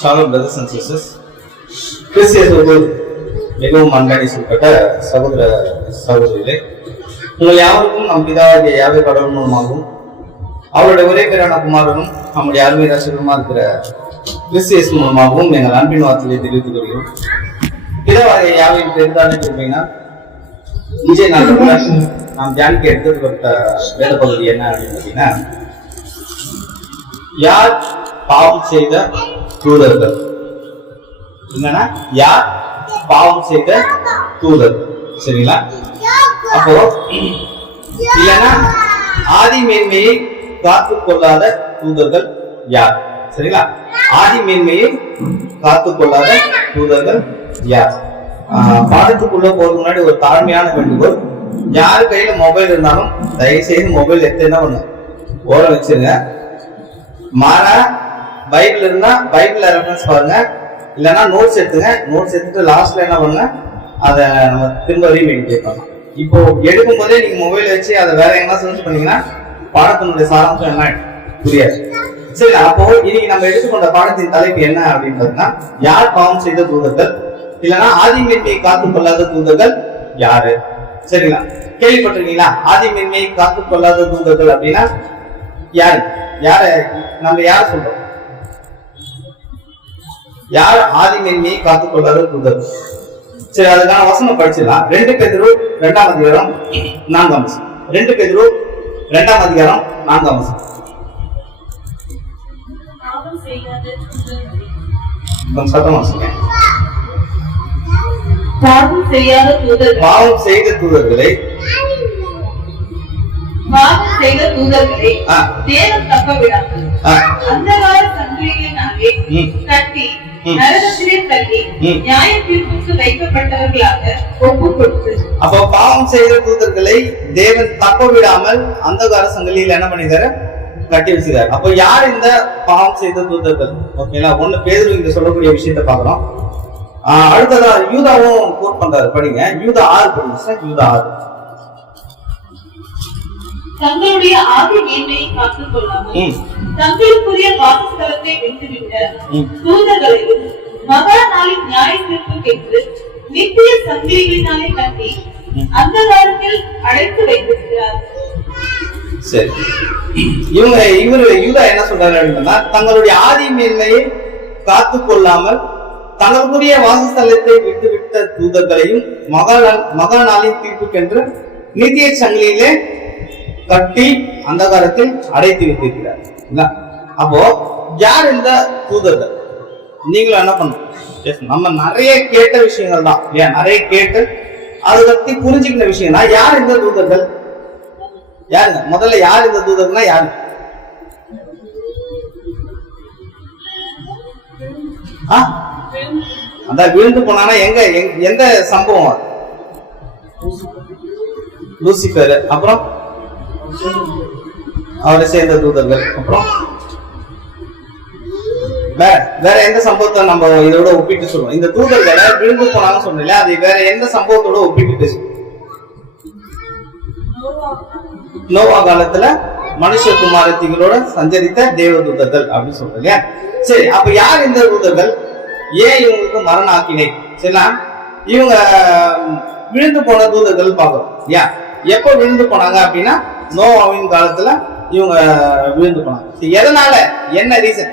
Shalom brothers and sisters. கிறிஸ்தியர்களுக்கு மிகவும் அன்பான சொல்லப்பட்ட சகோதர சகோதரிகளே, உங்கள் யாவருக்கும் நம் பிதாவாகிய யாவே கடவுள் மூலமாகவும் அவருடைய ஒரே பேரான குமாரனும் நம்முடைய அருமை ரசிகருமா இருக்கிற கிறிஸ்தியஸ் மூலமாகவும் எங்கள் அன்பின் வார்த்தையை தெரிவித்துக் கொள்கிறோம். பிதாவாகிய யாவையும் தெரிந்தானே சொல்றீங்கன்னா, இன்றைய நாள் நாம் தியானிக்க எடுத்துக்கப்பட்ட வேத பகுதி என்ன அப்படின்னு பார்த்தீங்கன்னா, யார் பாவம் செய்த தூதர்கள். என்னன்னா, யார் பாவம் செய்த தூதர்கள். சரிங்களா? அப்போ இல்லைன்னா ஆதி மேன்மையை காத்துக் கொள்ளாத தூதர்கள் யார்? சரிங்களா? ஆதி மேன்மையை காத்துக் கொள்ளாத தூதர்கள் யார்? பாடத்துக்குள்ள போறதுக்கு முன்னாடி ஒரு தாழ்மையான வேண்டுகோள். யாரு கையில மொபைல் இருந்தாலும் தயவு செய்து மொபைல் எடுத்து என்ன பண்ணு, ஓரம் வச்சிருங்க. மாறா பைபிள் இருந்தா பைபிள்ல ரெஃபரன்ஸ் பாருங்க, இல்லைன்னா நோட்ஸ் எடுத்துங்க. நோட்ஸ் எடுத்துட்டு லாஸ்ட்ல என்ன பண்ணுங்க, அதை நம்ம திரும்ப ரீமெடிடேட் பண்ணலாம். இப்போ எடுக்கும் போதே நீங்க மொபைல் வச்சு அதை வேற எங்கன்னா சர்ச் பண்ணீங்கன்னா பாடத்தினுடைய சாராம்சம் என்ன புரியாது. சரி, அப்போ இன்னைக்கு நம்ம எடுத்துக்கொண்ட பாடத்தின் தலைப்பு என்ன அப்படின்னு பார்த்தீங்கன்னா, யார் பாவம் செய்த தூதர்கள், இல்லைன்னா ஆதி மேன்மையை காத்துக் கொள்ளாத தூதர்கள் யாரு? சரிங்களா? கேள்விப்பட்டிருக்கீங்களா? ஆதி மேன்மையை காத்துக் கொள்ளாத தூதர்கள் அப்படின்னா யாரு? யார நம்ம யார சொல்றோம்? யார் ஆதி மேன்மையை காத்துக் கொள்ளாத தூதர்கள்? சரி, அதுக்கான வசனம் படிச்சிடலாம். 2 பேதுரு 2ஆம் அதிகாரம் 4ஆம் வசனம். 2 பேதுரு 2ஆம் அதிகாரம் 4ஆம் வசனம். சத்தமா சொல்லுங்க. பாவம் செய்த தூதர்களை தேவன் தப்ப விடாமல் அந்தகார சங்கிலிகளினாலே கட்டி நரகத்திலே தள்ளி நியாய தீர்ப்புக்கு வைக்கப்பட்டவர்களாக ஒப்பு கொடுத்து. அப்போ பாவம் செய்த தூதர்களை தேவன் தப்ப விடாமல் அந்தகார சங்கிலியில் என்ன பண்ணிருக்காரு? கட்டி வச்சுக்காரு. அப்போ யார் இந்த பாவம் செய்த தூதர்கள்? ஓகேங்களா? 1 பேதுரு இங்க சொல்லக்கூடிய விஷயத்தை பாக்குறோம். அடுத்ததா யூதாவும் கோட் பண்றாரு, படிங்க. யூதா 6 படிங்க. யூதா 6. தங்களுடைய ஆதி மேன்மையை காத்துக் கொள்ளாமல் தங்களுக்குரிய வாசஸ்தலத்தை விட்டுவிட்ட தூதர்களையும் மகா நாளின் நியாய தீர்ப்புக்கென்று நித்திய சங்கிலிகளினாலே கட்டி அந்த காலத்தில் அடைத்து வைத்திருக்கிறார். சரி, இவரு யூதா என்ன சொல்றாரு அப்படின்னா, தங்களுடைய ஆதி மேன்மையை காத்துக் கொள்ளாமல் தங்களுடைய வாசஸ்தலத்தை விட்டுவிட்ட தூதர்களையும் மகா நாளின் தீர்ப்புக்கென்று நித்திய சங்கிலியிலே கட்டி அந்தகாரத்தில் அடைத்து வைத்திருக்கிறார். அப்போ யார் இந்த தூதர்கள்? நீங்களும் என்ன பண்ணும், நம்ம நிறைய கேட்ட விஷயங்கள் தான், நிறைய கேட்டு அதை பத்தி புரிஞ்சுக்கிற விஷயம் தான். யார் இந்த தூதர்கள்? யாருங்க முதல்ல? யார் இந்த தூதர்கள்னா யாரு? அந்த விழுந்து போனானா எங்க, எந்த சம்பவம்? லூசிபர், அப்புறம் அவரை சேர்ந்த தூதர்கள், அப்புறம் வேற எந்த சம்பவத்தை நம்ம இதோட ஒப்பிட்டு சொல்லுவோம்? இந்த தூதர்களை விழுந்து போனாங்கன்னு சொன்னீங்க, அதை வேற எந்த சம்பவத்தோட ஒப்பிட்டு பேசுவோம்? நோவா காலத்துல மனுஷகுமாரத்திகளோட சஞ்சரித்த தேவ தூதர்கள் அப்படின்னு சொல்றீங்க. சரி, அப்ப யார் இந்த தூதர்கள்? ஏன் இவங்களுக்கு மரண ஆக்கினை? சரிங்களா? இவங்க விழுந்து போன தூதர்கள் பார்க்கிறோம். ஏன் எப்ப விழுந்து போனாங்க அப்படின்னா, நோவாவின் காலத்துல இவங்க விழுந்து போனாங்க. எதனால? என்ன ரீசன்?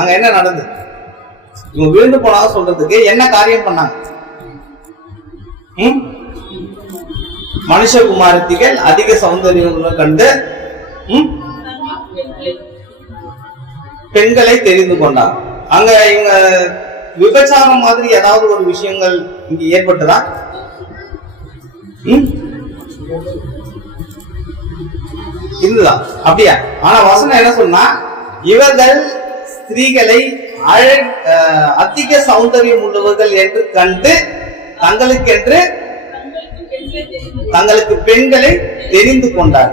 அங்க என்ன நடந்தது? இவங்க விழுந்து போனாங்க சொல்றதுக்கு என்ன காரியம் பண்ணாங்க? மனுஷகுமாரத்திகள் அதிக சௌந்தர்யம் கண்டு பெண்களை தெரிந்து கொண்டாங்க. அங்க இவங்க விபச்சாரம் மாதிரி ஏதாவது ஒரு விஷயங்கள் இங்க ஏற்பட்டதா? இதுதான் அப்படியா? ஆனா வசனம் என்ன சொன்னா, இவர்கள் ஸ்திரீகளை அதிக சௌந்தரியம் உள்ளவர்கள் என்று கண்டு தங்களுக்கு பெண்களை தெரிந்து கொண்டார்.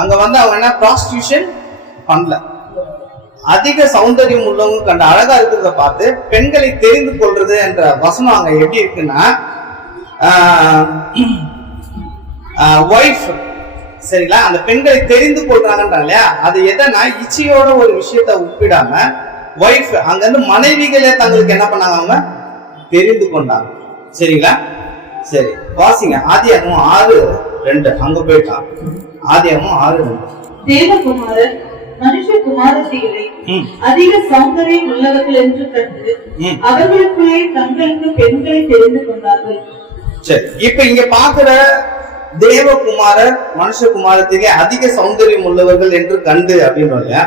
அங்க அவங்க என்ன ப்ராஸ்டியூஷன் பண்ணல, அதிக சௌந்தரியம் உள்ளவங்க கண்டு அழகா இருக்கிறத பார்த்து பெண்களை தெரிந்து கொள்றது என்ற வசனம் அங்க எப்படி இருக்குன்னா, ஒய்ஃப் சரிங்களா? அந்த பெண்களை தெரிந்து கொள்றாங்கன்றாங்க இல்லையா, அது எதனா இச்சையோட ஒரு விஷயத்த ஒப்பிடாம ஒய்ஃப் அங்க இருந்து மனைவிகளே தங்களுக்கு என்ன பண்ணாங்க, அவங்க தெரிந்து கொண்டாங்க. சரிங்களா? சரி, வாசிங்க ஆதியாகமம் 6:2. அங்க போயிட்டான். ஆதியாகமம் 6:2. தேவகுமாரர் மனுஷகுமாரத்திகளை அதிக சௌந்தரியம் உள்ளவர்கள் என்று கண்டு அவர்களுக்குள்ளே தங்களுக்கு பெண்களை தெரிந்து கொண்டார்கள். சரி, இப்ப இங்க பாக்குற தேவகுமாரர் மனுஷகுமாரத்திலே அதிக சௌந்தரியம் உள்ளவர்கள் என்று கண்டு அப்படின்றோம் இல்லையா,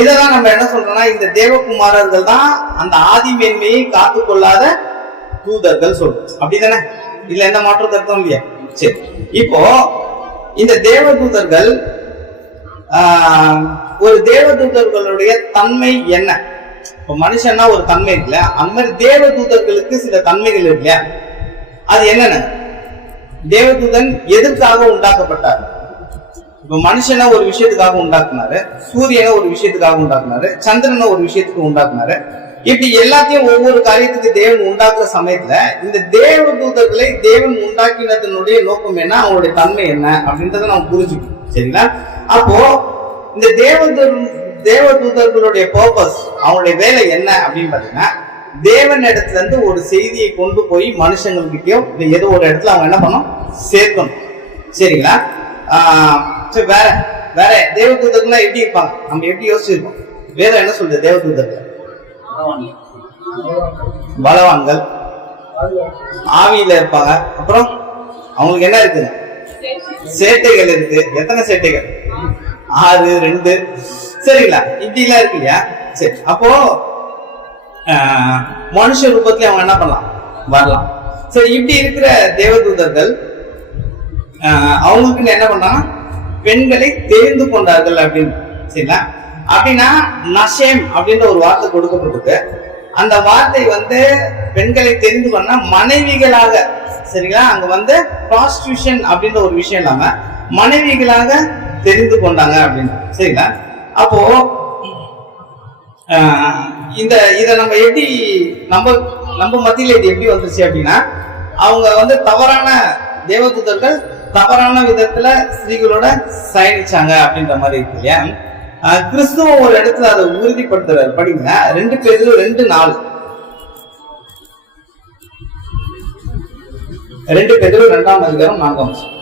இதெல்லாம் நம்ம என்ன சொல்றோம்னா, இந்த தேவகுமாரர்கள் தான் அந்த ஆதி மேன்மையை காத்து கொள்ளாத தூதர்கள் சொல்றோம். அப்படிதானே? இல்ல எந்த மாற்றம் கருத்தம் இல்லையா? சரி, இப்போ இந்த தேவதூதர்கள் ஒரு தேவதூதர்களுடைய தன்மை என்ன? இப்ப மனுஷன்னா ஒரு தன்மை இருக்குல்ல, அந்த மாதிரி தேவதூதர்களுக்கு சில தன்மைகள் இருக்கு இல்லையா, அது என்னென்ன? தேவதூதன் எதற்காக உண்டாக்கப்பட்டார்? இப்ப மனுஷனை ஒரு விஷயத்துக்காக உண்டாக்குனாரு, சூரியனை ஒரு விஷயத்துக்காக உண்டாக்குனாரு, சந்திரனை ஒரு விஷயத்துக்கு உண்டாக்குனாரு. இப்படி எல்லாத்தையும் ஒவ்வொரு காரியத்துக்கு தேவன் உண்டாக்குற சமயத்துல இந்த தேவதூதர்களை தேவன் உண்டாக்கினதனுடைய நோக்கம் என்ன, அவங்களுடைய தன்மை என்ன அப்படின்றத நம்ம புரிஞ்சுக்கணும். சரிங்களா? அப்போ இந்த தேவதூதர்களுடைய பர்பஸ், அவங்களுடைய வேலை என்ன அப்படின்னு பாத்தீங்கன்னா, தேவன் இடத்துல இருந்து ஒரு செய்தியை கொண்டு போய் மனுஷங்கள்கிட்டயோ ஏதோ ஒரு இடத்துல அவங்க என்ன பண்ணணும், சேர்க்கணும். சரிங்களா? சரி, வேற வேற தேவதூதர்கள்லாம் எப்படி இருப்பாங்க, நம்ம எப்படி யோசிச்சிருக்கோம்? வேதம் என்ன சொல்றது? தேவதூதர்கள் பலவான்கள், ஆவியில இருப்பாங்க. அப்புறம் அவங்களுக்கு என்ன இருக்குங்க? சேட்டைகள் இருக்கு. எத்தனை சேட்டைகள்? 6, 2. சரிங்களா? இப்படி எல்லாம் இருக்கு இல்லையா? சரி, அப்போ மனுஷ ரூபத்துல அவங்க என்ன பண்ணலாம், வரலாம். சரி, இப்படி இருக்கிற தேவதூதர்கள் அவங்களுக்கு என்ன பண்ணாங்க, பெண்களை தெரிந்து கொண்டார்கள் அப்படின்னு. சரிங்களா? அப்படின்னா நஷேம் அப்படின்ற ஒரு வார்த்தை கொடுக்கப்பட்டிருக்கு. அந்த வார்த்தை பெண்களை தெரிந்து கொண்டா மனைவிகளாக, சரிங்களா, அங்க ப்ராஸ்டியூஷன் அப்படின்ற ஒரு விஷயம் இல்லாம மனைவிகளாக தெரிந்து கொண்டாங்க அப்படின்னு. சரிங்களா? அப்போ இத நம்ம எப்படி நம்ம மத்தியில இது எப்படி வந்துருச்சு அப்படின்னா, அவங்க தவறான தேவதூதர்கள் தவறான விதத்துல ஸ்திரீகளோட பயணிச்சாங்க அப்படின்ற மாதிரி இருக்கு இல்லையா? கிறிஸ்துவ ஒரு இடத்துல அதை உறுதிப்படுத்துறாரு. படிங்க 2 Pétரு 2:4. 2 Pétரு 2ஆம் அதிகாரம் 4ஆம் வசனம்.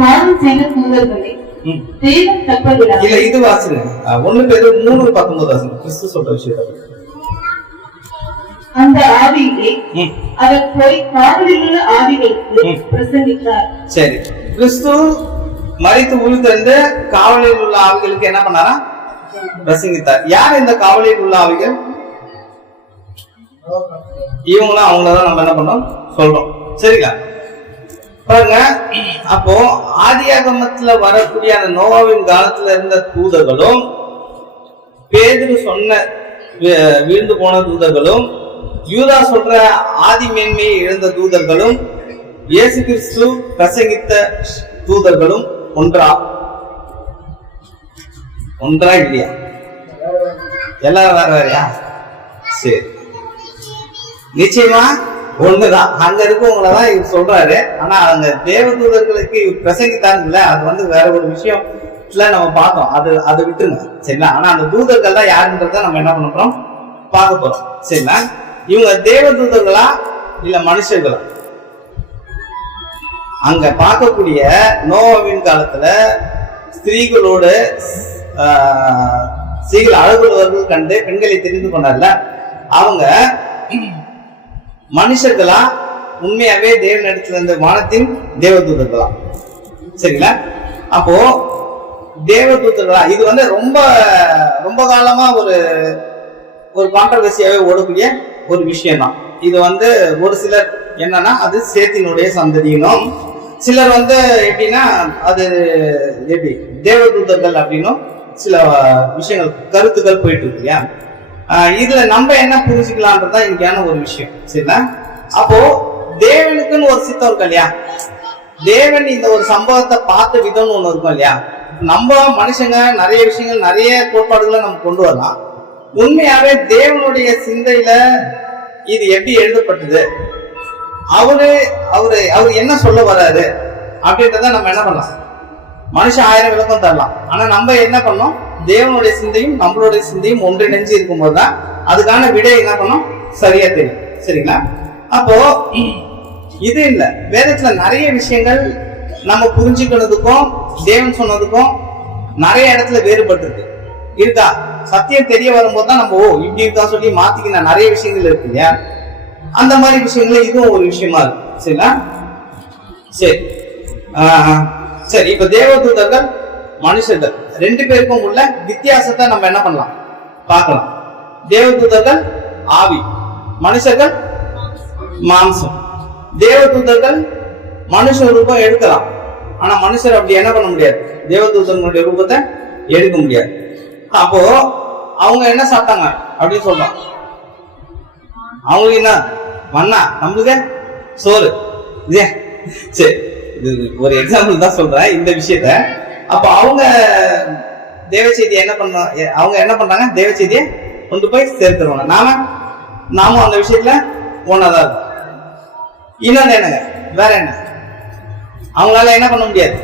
பாவம் செய்த தூதர்களை தேவன் தப்பவிடாமல். இல்ல, இது வாசிங்க 1 Pétru 3:19 வசனம். கிறிஸ்து சொல்ற விஷயத்தை அந்த ஆவியிலே அவர் போய் காவலில் உள்ள ஆவிகளுக்கு பிரசங்கித்தார். சரி, கிறிஸ்து மரித்து உயிர்த்தெழுந்து காவலில் உள்ள ஆவிகளுக்கு என்ன பண்ணாரா? பிரசங்கித்தார். யார் இந்த காவலில் உள்ள ஆவிகள்? இவங்களும் அவங்களதான் நம்ம என்ன பண்ணோம் சொல்றோம். சரிங்களா? பாருங்க, அப்போ ஆதியாகமத்துல வரக்கூடிய அந்த நோவாவின் காலத்துல இருந்த தூதர்களும், பேதுரு சொன்ன வீழ்ந்து போன தூதர்களும், யூதா சொல்ற ஆதி மேன்மையை இழந்த தூதர்களும், இயேசு கிறிஸ்து பிரசங்கித்த தூதர்களும் ஒன்றா இல்லையா? எல்லாரும் வேற வேறையா? சரி, நிச்சயமா ஒண்ணுதான். அங்க இருக்கவங்களதான் இவர் சொல்றாரு. ஆனா அங்க தேவதூதர்களுக்கு இவர் பிரசங்கித்தாங்கல்ல, அது வேற ஒரு விஷயம் நம்ம பார்த்தோம். அதை விட்டுருங்க. சரிங்களா? ஆனா அந்த தூதர்கள் தான் யாருன்றத நம்ம என்ன பண்ண போறோம், பார்க்க போறோம். சரிங்களா? இவங்க தேவதூதர்களா இல்ல மனுஷர்களா? அங்க பார்க்கக்கூடிய நோவாவின் காலத்துல ஸ்திரீகளோடு ஸ்திரீகள் அழகுள்ளவர்கள் கண்டு பெண்களை தெரிந்து கொண்டார்ல, அவங்க மனுஷர்களா உண்மையாவே தேவனிடத்துல இருந்து வானத்தின் தேவதூதர்களா? சரிங்களா? அப்போ தேவதூதர்களா இது ரொம்ப ரொம்ப காலமா ஒரு கான்ட்ரவர்சியாவே ஓடக்கூடிய ஒரு விஷயம் தான். இது ஒரு சிலர் என்னன்னா அது சேத்தினுடைய சந்ததியினும், சிலர் எப்படின்னா அது எப்படி தேவதூதர்கள் அப்படின்னும் சில விஷயங்கள் கருத்துக்கள் போயிட்டு இருக்கு இல்லையா? இதுல நம்ம என்ன புரிஞ்சுக்கலான்றதா இங்கேயான ஒரு விஷயம். சரிங்களா? அப்போ தேவனுக்குன்னு ஒரு சித்தம் இருக்கும் இல்லையா? தேவன் இந்த ஒரு சம்பவத்தை பார்த்த விதம்னு ஒண்ணு இருக்கும் இல்லையா? நம்ம மனுஷங்க நிறைய விஷயங்கள் நிறைய கோட்பாடுகளை நம்ம கொண்டு வரலாம். உண்மையாவே தேவனுடைய சிந்தையில இது எப்படி எழுதப்பட்டது, அவரு என்ன சொல்ல வர்றாரு அப்படின்றத நம்ம என்ன பண்ணலாம், மனுஷன் 1000 விளக்கம் தரலாம். ஆனா நம்ம என்ன பண்ணோம், தேவனுடைய சிந்தையும் நம்மளுடைய சிந்தையும் ஒன்றிணைஞ்சு இருக்கும்போது தான் அதுக்கான விடை என்ன பண்ணோம் சரியா தெரியும். சரிங்களா? அப்போ இது இல்ல, வேதத்துல நிறைய விஷயங்கள் நம்ம புரிஞ்சுக்கிறதுக்கும் தேவன் சொன்னதுக்கும் நிறைய இடத்துல வேறுபட்டு இருக்கா. சத்தியம் தெரிய வரும்போது தான் நம்ம இப்படி இருக்கா சொல்லி மாத்திக்கின நிறைய விஷயங்கள் இருக்கு இல்லையா. அந்த மாதிரி விஷயங்கள இதுவும் ஒரு விஷயமா இருக்கு. சரிங்களா? சரி சரி, இப்ப தேவதூதர்கள் மனுஷர்கள் 2 பேருக்கும் உள்ள வித்தியாசத்தை நம்ம என்ன பண்ணலாம் பார்க்கலாம். தேவதூதர்கள் ஆவி, மனுஷர்கள் மாம்சம். தேவதூதர்கள் மனுஷ ரூபம் எடுக்கலாம், ஆனா மனுஷர் அப்படி என்ன பண்ண முடியாது, தேவதூதர்களுடைய ரூபத்தை எடுக்க முடியாது. அப்போ அவங்க என்ன சாப்பிட்டாங்க அப்படின்னு சொல்றோம், அவங்களுக்கு என்ன மண்ணா, நம்மளுக்கு சோறு. சரி, இது ஒரு எக்ஸாம்பிள் தான் சொல்றேன் இந்த விஷயத்த. அப்ப அவங்க தேவ செய்தியை என்ன பண்ண, அவங்க என்ன பண்றாங்க, தேவ செய்தியை கொண்டு போய் சேர்த்துருவாங்க. நாமும் அந்த விஷயத்துல ஒன்னாதான் இருக்கும். இன்னொன்னு என்னங்க, வேற என்ன, அவங்களால என்ன பண்ண முடியாது,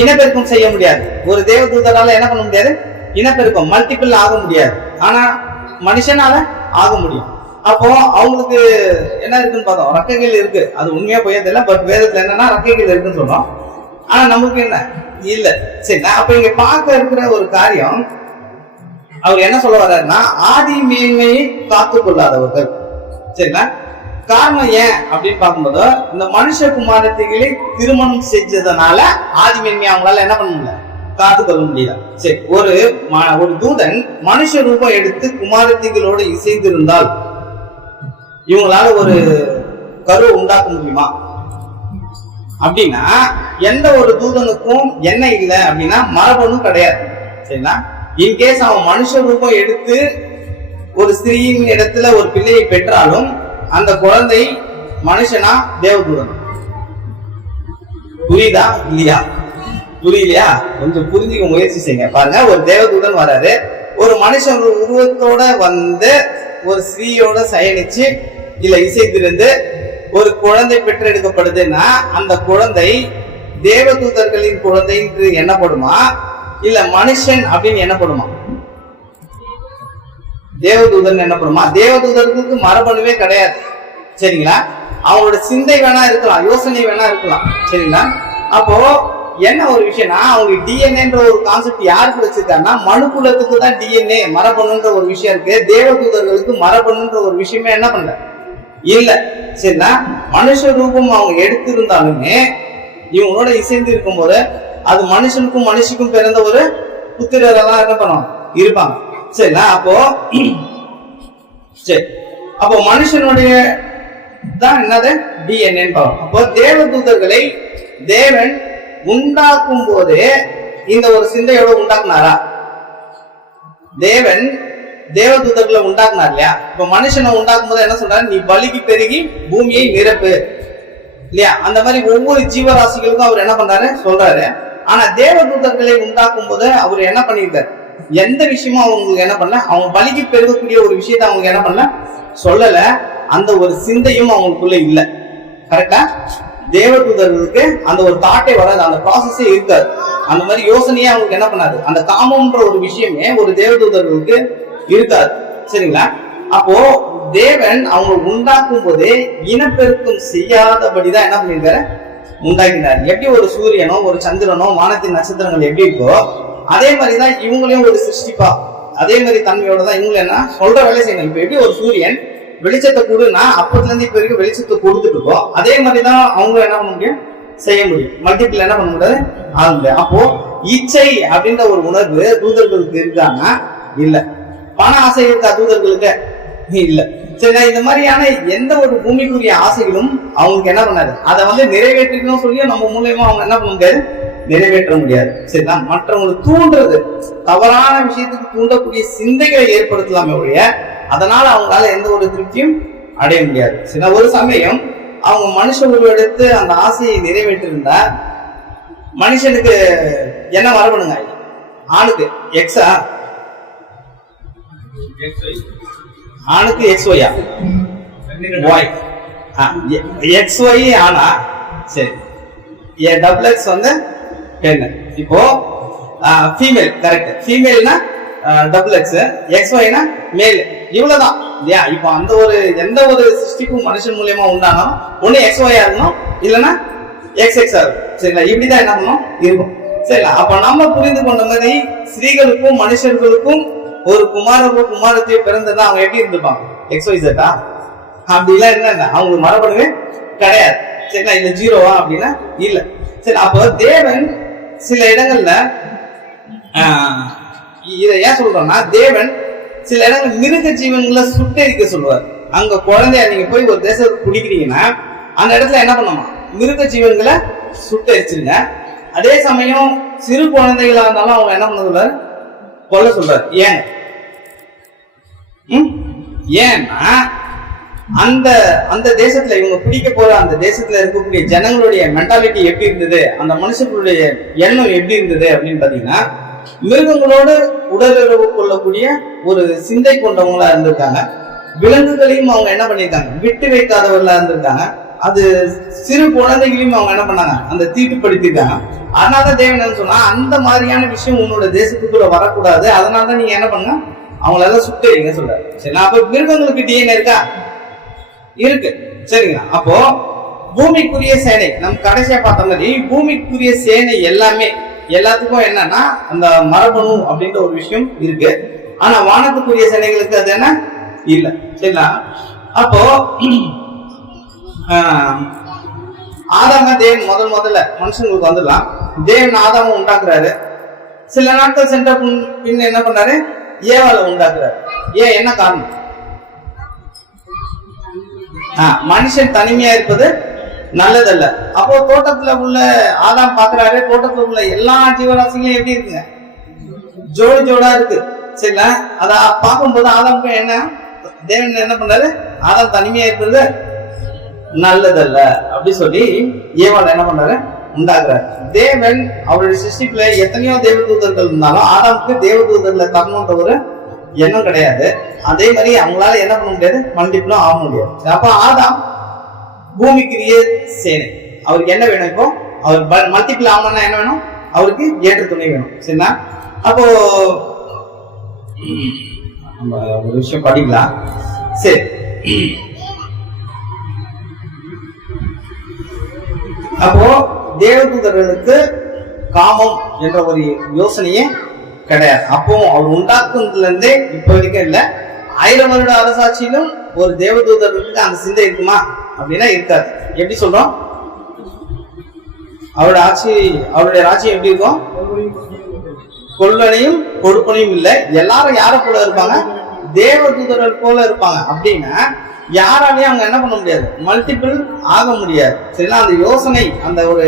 இனப்பெருக்கம் செய்ய முடியாது. ஒரு தேவதூதரால என்ன பண்ண முடியாது, இனப்பெருக்கம் மல்டிபிள் ஆக முடியாது. ஆனா மனுஷனால ஆக முடியும். அப்போ அவங்களுக்கு என்ன இருக்குன்னு பார்த்தோம், ரக்கைகள் இருக்கு. அது உண்மையா போயதில்லை, பட் வேதத்துல என்னன்னா ரக்கைகள் இருக்குன்னு சொல்றோம். ஆனா நமக்கு என்ன இல்ல. சரி, அப்ப இங்க பார்க்க இருக்கிற ஒரு காரியம், அவர் என்ன சொல்ல வர்றாருன்னா ஆதி மேன்மையை காத்து கொள்ளாதவர்கள். சரிங்களா? காரணம் ஏன் அப்படின்னு பார்க்கும்போது, இந்த மனுஷ குமாரத்திகளை திருமணம் செஞ்சதுனால ஆதி மேன்மையை அவங்களால என்ன பண்ண முடியல, காத்து கொள்ள முடியல. சரி, ஒரு தூதன் மனுஷ ரூபம் எடுத்து குமாரத்திகளோடு இசைந்திருந்தால் இவங்களால ஒரு கரு உண்டாக்க முடியுமா அப்படின்னா, எந்த ஒரு தூதனுக்கும் என்ன இல்லை அப்படின்னா மரபணும் கிடையாது. சரிங்களா? இன்கேஸ் அவன் மனுஷ ரூபம் எடுத்து ஒரு ஸ்திரீயின் இடத்துல ஒரு பிள்ளையை பெற்றாலும் அந்த குழந்தை மனுஷனா தேவதூதன். புரியுதா இல்லையா? புரியலையா? கொஞ்சம் புரிஞ்சுக்க முயற்சி செய்யுங்க. பாருங்க, ஒரு தேவதூதன் வராரு, ஒரு மனுஷன் உருவத்தோட வந்து ஒரு ஸ்திரீயோட சயனிச்சு இல்ல இசைத்திருந்து ஒரு குழந்தை பெற்றெடுக்கப்படுதுன்னா அந்த குழந்தை தேவதூதர்களின் குழந்தை என்று எண்ணப்படுமா, இல்ல மனுஷன் அப்படின்னு எண்ணப்படுமா? தேவதூதன் என்னப்படுமா? தேவதூதர்களுக்கு மரபணுவே கிடையாது. சரிங்களா? அவங்களோட சிந்தை வேணா இருக்கலாம், யோசனை வேணா இருக்கலாம். சரிங்களா? அப்போ என்ன ஒரு விஷயம்னா, அவங்க டிஎன்ஏன்ற ஒரு கான்செப்ட் யாருக்கு வச்சிருக்காங்கன்னா மனுக்குலத்துக்கு தான் டிஎன்ஏ மரபணுன்ற ஒரு விஷயம் இருக்கு. தேவதூதர்களுக்கு மரபணுன்ற ஒரு விஷயமே என்ன பண்ணல இல்ல. சரிங்களா? மனுஷ ரூபம் அவங்க எடுத்திருந்தாலுமே இவங்களோட இசைந்து இருக்கும் போது அது மனுஷனுக்கும் மனுஷிக்கும் பிறந்த ஒரு புத்திரரெல்லாம் என்ன பண்ணுவாங்க இருப்பாங்க. சரிங்களா? அப்போ மனுஷனுடைய தான் என்னது டிஎன்ஏ பார்க்கணும். அப்போ தேவதூதர்களை தேவன் உண்டாக்கும் போது இந்த ஒரு சிந்தையோட உண்டாக்குனாரா? தேவன் தேவதூதர்களை உண்டாக்குனார் இல்லையா? இப்ப மனுஷனை உண்டாக்கும் போது என்ன சொல்றாரு, நீ பலிக்கு பெருகி பூமியை நிரப்பு இல்லையா? அந்த மாதிரி ஒவ்வொரு ஜீவராசிகளுக்கும் அவர் என்ன பண்றாரு சொல்றாரு. ஆனா தேவதூதர்களை உண்டாக்கும் போது அவர் என்ன பண்ணிருக்காரு, எந்த விஷயமும் அவங்களுக்கு என்ன பண்ணல, அவங்க பலிக்கு பெருகக்கூடிய ஒரு விஷயத்த அவங்க என்ன பண்ணல சொல்லல. அந்த ஒரு சிந்தையும் அவங்களுக்குள்ள இல்ல. கரெக்டா? தேவதூதர்களுக்கு அந்த ஒரு தாட்டே வராது, அந்த ப்ராசஸே இருக்காது. அந்த மாதிரி யோசனையே அவங்களுக்கு என்ன பண்ணாது, அந்த காமம்ன்ற ஒரு விஷயமே ஒரு தேவதூதர்களுக்கு இருக்காது. சரிங்களா? அப்போ தேவன் அவங்க உண்டாக்கும் போதே இனப்பெருக்கம் செய்யாதபடிதான் என்ன பண்ணிருக்காரு, உண்டாக்கினார். எப்படி ஒரு சூரியனோ ஒரு சந்திரனோ வானத்தின் நட்சத்திரங்கள் எப்படி இருக்கோ அதே மாதிரிதான் இவங்களையும் ஒரு சிருஷ்டிப்பா, அதே மாதிரி தன்மையோட தான் இவங்களும் என்ன சொல்ற வேலை செய்யணும். இப்ப எப்படி ஒரு சூரியன் வெளிச்சத்தை கொடுனா அப்பத்துல இருந்து இப்ப வரைக்கும் வெளிச்சத்தை கொடுத்துட்டு இருக்கோம், அதே மாதிரிதான் அவங்க என்ன பண்ண முடியும் செய்ய முடியும். மல்டிபிள் என்ன பண்ண முடியாது ஆக முடியாது. அப்போ இச்சை அப்படின்ற ஒரு உணர்வு தூதர்களுக்கு இருக்காங்க இல்ல. பண ஆசை இருக்கா தூதர்களுக்கு இல்ல. சரி, இந்த மாதிரியான எந்த ஒரு பூமிக்குரிய ஆசைகளும் அவங்களுக்கு என்ன பண்ணாது, அதை வந்து நிறைவேற்றணும் சொல்லி நம்ம மூலியமா அவங்க என்ன பண்ண முடியாது, நிறைவேற்ற முடியாது. சரிதான்? மற்றவங்களுக்கு தூண்டுறது, தவறான விஷயத்துக்கு தூண்டக்கூடிய சிந்தைகளை ஏற்படுத்தலாமே ஒழிய அதனால அவங்களால எந்த ஒரு திருப்தியும் அடைய முடியாது. சரி, ஒரு சமயம் அவங்க மனுஷ உருவெடுத்து அந்த ஆசையை நிறைவேற்றிருந்தா மனுஷனுக்கு என்ன மரபணுங்க, ஆணுக்கு எக்ஸா, ஆணுக்கு எக்ஸ் ஒய்யா, ஒய் எக்ஸ் ஒய் ஆனா, சரி டபுள் எக்ஸ் வந்து 10. இப்போ ஃபீமேல் கரெக்ட், ஃபீமேல்னா டபுள் எக்ஸ், XYனா மேல், இவ்வளவுதான் இல்லையா? இப்போ அந்த ஒரு எந்த ஒரு சிருஷ்டிப்பும் மனுஷன் மூலியமா உண்டானோம் ஒண்ணு XY இருக்கணும், இல்லைன்னா XX இருக்கும். சரிங்களா? இப்படிதான் என்ன பண்ணும் இருக்கும். சரிங்களா? அப்ப நம்ம புரிந்து கொண்ட மாதிரி ஸ்திரீகளுக்கும் மனுஷர்களுக்கும் ஒரு குமாரத்தையோ பிறந்ததா அவங்க எப்படி இருந்திருப்பாங்க? XYZ அப்படிலாம் என்ன அவங்க மரபணுவே கிடையாது. சரிங்களா? இல்ல ஜீரோவா அப்படின்னா இல்ல. சரி, அப்போ தேவன் சில இடங்கள்ல இதை ஏன் சொல்றோம்னா, தேவன் சில இடங்கள் மிருக ஜீவன்களை சுட்டரிக்க சொல்லுவார். அங்க குழந்தைய நீங்க போய் ஒரு தேசத்துக்கு குடிக்கிறீங்கன்னா அந்த இடத்துல என்ன பண்ணுமா, மிருக ஜீவன்களை சுட்டரிச்சிருங்க. அதே சமயம் சிறு குழந்தைகளா இருந்தாலும் அவங்க என்ன பண்ண சொல்றாரு, கொல்ல சொல்றாரு. ஏன்னா அந்த அந்த தேசத்துல இவங்க பிடிக்க போற அந்த தேசத்துல இருக்கக்கூடிய ஜனங்களுடைய மென்டாலிட்டி எப்படி இருந்தது, அந்த மனுஷர்களுடைய எண்ணம் எப்படி இருந்தது அப்படின்னு பாத்தீங்கன்னா, மிருகங்களோடு உடலுறவு கொள்ளக்கூடிய ஒரு சிந்தை கொண்டவங்களா இருந்திருக்காங்க. விலங்குகளையும் அவங்க என்ன பண்ணிருக்காங்க, விட்டு வைக்காதவர்களா இருந்திருக்காங்க. அது சிறு குழந்தைகளையும் அவங்க என்ன பண்ணாங்க, அந்த தீட்டுப்படுத்திருக்காங்க. அதனாலதான் தேவன் என்ன சொன்னா, அந்த மாதிரியான விஷயம் உன்னோட தேசத்துக்குள்ள வரக்கூடாது, அதனாலதான் நீங்க என்ன பண்ணுங்க, அவங்களெல்லாம் சுட்டறிங்க சொல்றாரு. சரி, அப்ப மிருகங்களுக்கு டிஎன்ஏ இருக்கா? இருக்கு. சரிங்களா? அப்போ பூமிக்குரிய சேனை நம்ம கடைசியா பார்த்த மாதிரி பூமிக்குரிய சேனை எல்லாத்துக்கும் என்னன்னா அந்த மரபணு அப்படின்ற ஒரு விஷயம் இருக்கு. ஆனா வானத்துக்குரிய சேனைகளுக்கு அது என்ன இல்ல. சரிங்களா? அப்போ ஆதாம தேவன் முதல்ல மனுஷங்களுக்கு வந்துடலாம். தேவன் ஆதாம உண்டாக்குறாரு. சில நாட்கள் சென்ற பின்ன என்ன பண்றாரு, ஏவாளை உண்டாக்குறாரு. ஏன், என்ன காரணம்? மனுஷன் தனிமையா இருப்பது நல்லதல்ல. அப்போ தோட்டத்துல உள்ள ஆதாம் பாக்குறாரு, தோட்டத்துல உள்ள எல்லா ஜீவராசிகளும் எப்படி இருக்குங்க, ஜோடா இருக்கு. சரிங்களா? அத பார்க்கும்போது ஆதாமுக்கு என்ன, தேவன் என்ன பண்றாரு, ஆதாம் தனிமையா இருப்பது நல்லதல்ல அப்படி சொல்லி ஏவாள் என்ன பண்றாரு, உண்டாக்குறாரு. தேவன் அவருடைய சிருஷ்டிப்புல எத்தனையோ தேவதூதர்கள் இருந்தாலும் ஆதாமுக்கு தேவதூதர்ல தரணுன்ற ஒரு எண்ணம் கிடையாது. அதே மாதிரி அவங்களால என்ன பண்ண முடியாது, மல்டிபிளும் ஆக முடியாது. அப்ப ஆதாம் பூமிக்குரிய சேனை, அவருக்கு என்ன வேணும், இப்போ அவர் மல்டிபிள் ஆகணும்னா என்ன வேணும், அவருக்கு ஏற்ற துணை வேணும். சரிங்களா? அப்போ நம்ம ஒரு விஷயம் படிக்கலாம். சரி, அப்போ தேவதூதர்களுக்கு காமம் என்ற ஒரு யோசனையே கிடையாது. அப்போ அவர் உண்டாக்குனதுல இருந்தே இப்ப வரைக்கும் இல்ல. 1000 வருட அரசாட்சியிலும் ஒரு தேவதூதர்களுக்கு அந்த சிந்தை இருக்குமா அப்படின்னா இருக்காது. எப்படி சொல்றோம், அவருடைய ராஜ்யம் எப்படி இருக்கும், கொள்வனையும் கொடுப்பனையும் இல்லை. எல்லாரும் யார போல இருப்பாங்க, தேவதூதர்கள் போல இருப்பாங்க. அப்படின்னா யாராலையும் அவங்க என்ன பண்ண முடியாது, மல்டிபிள் ஆக முடியாது. சரிங்களா? அந்த யோசனை, அந்த ஒரு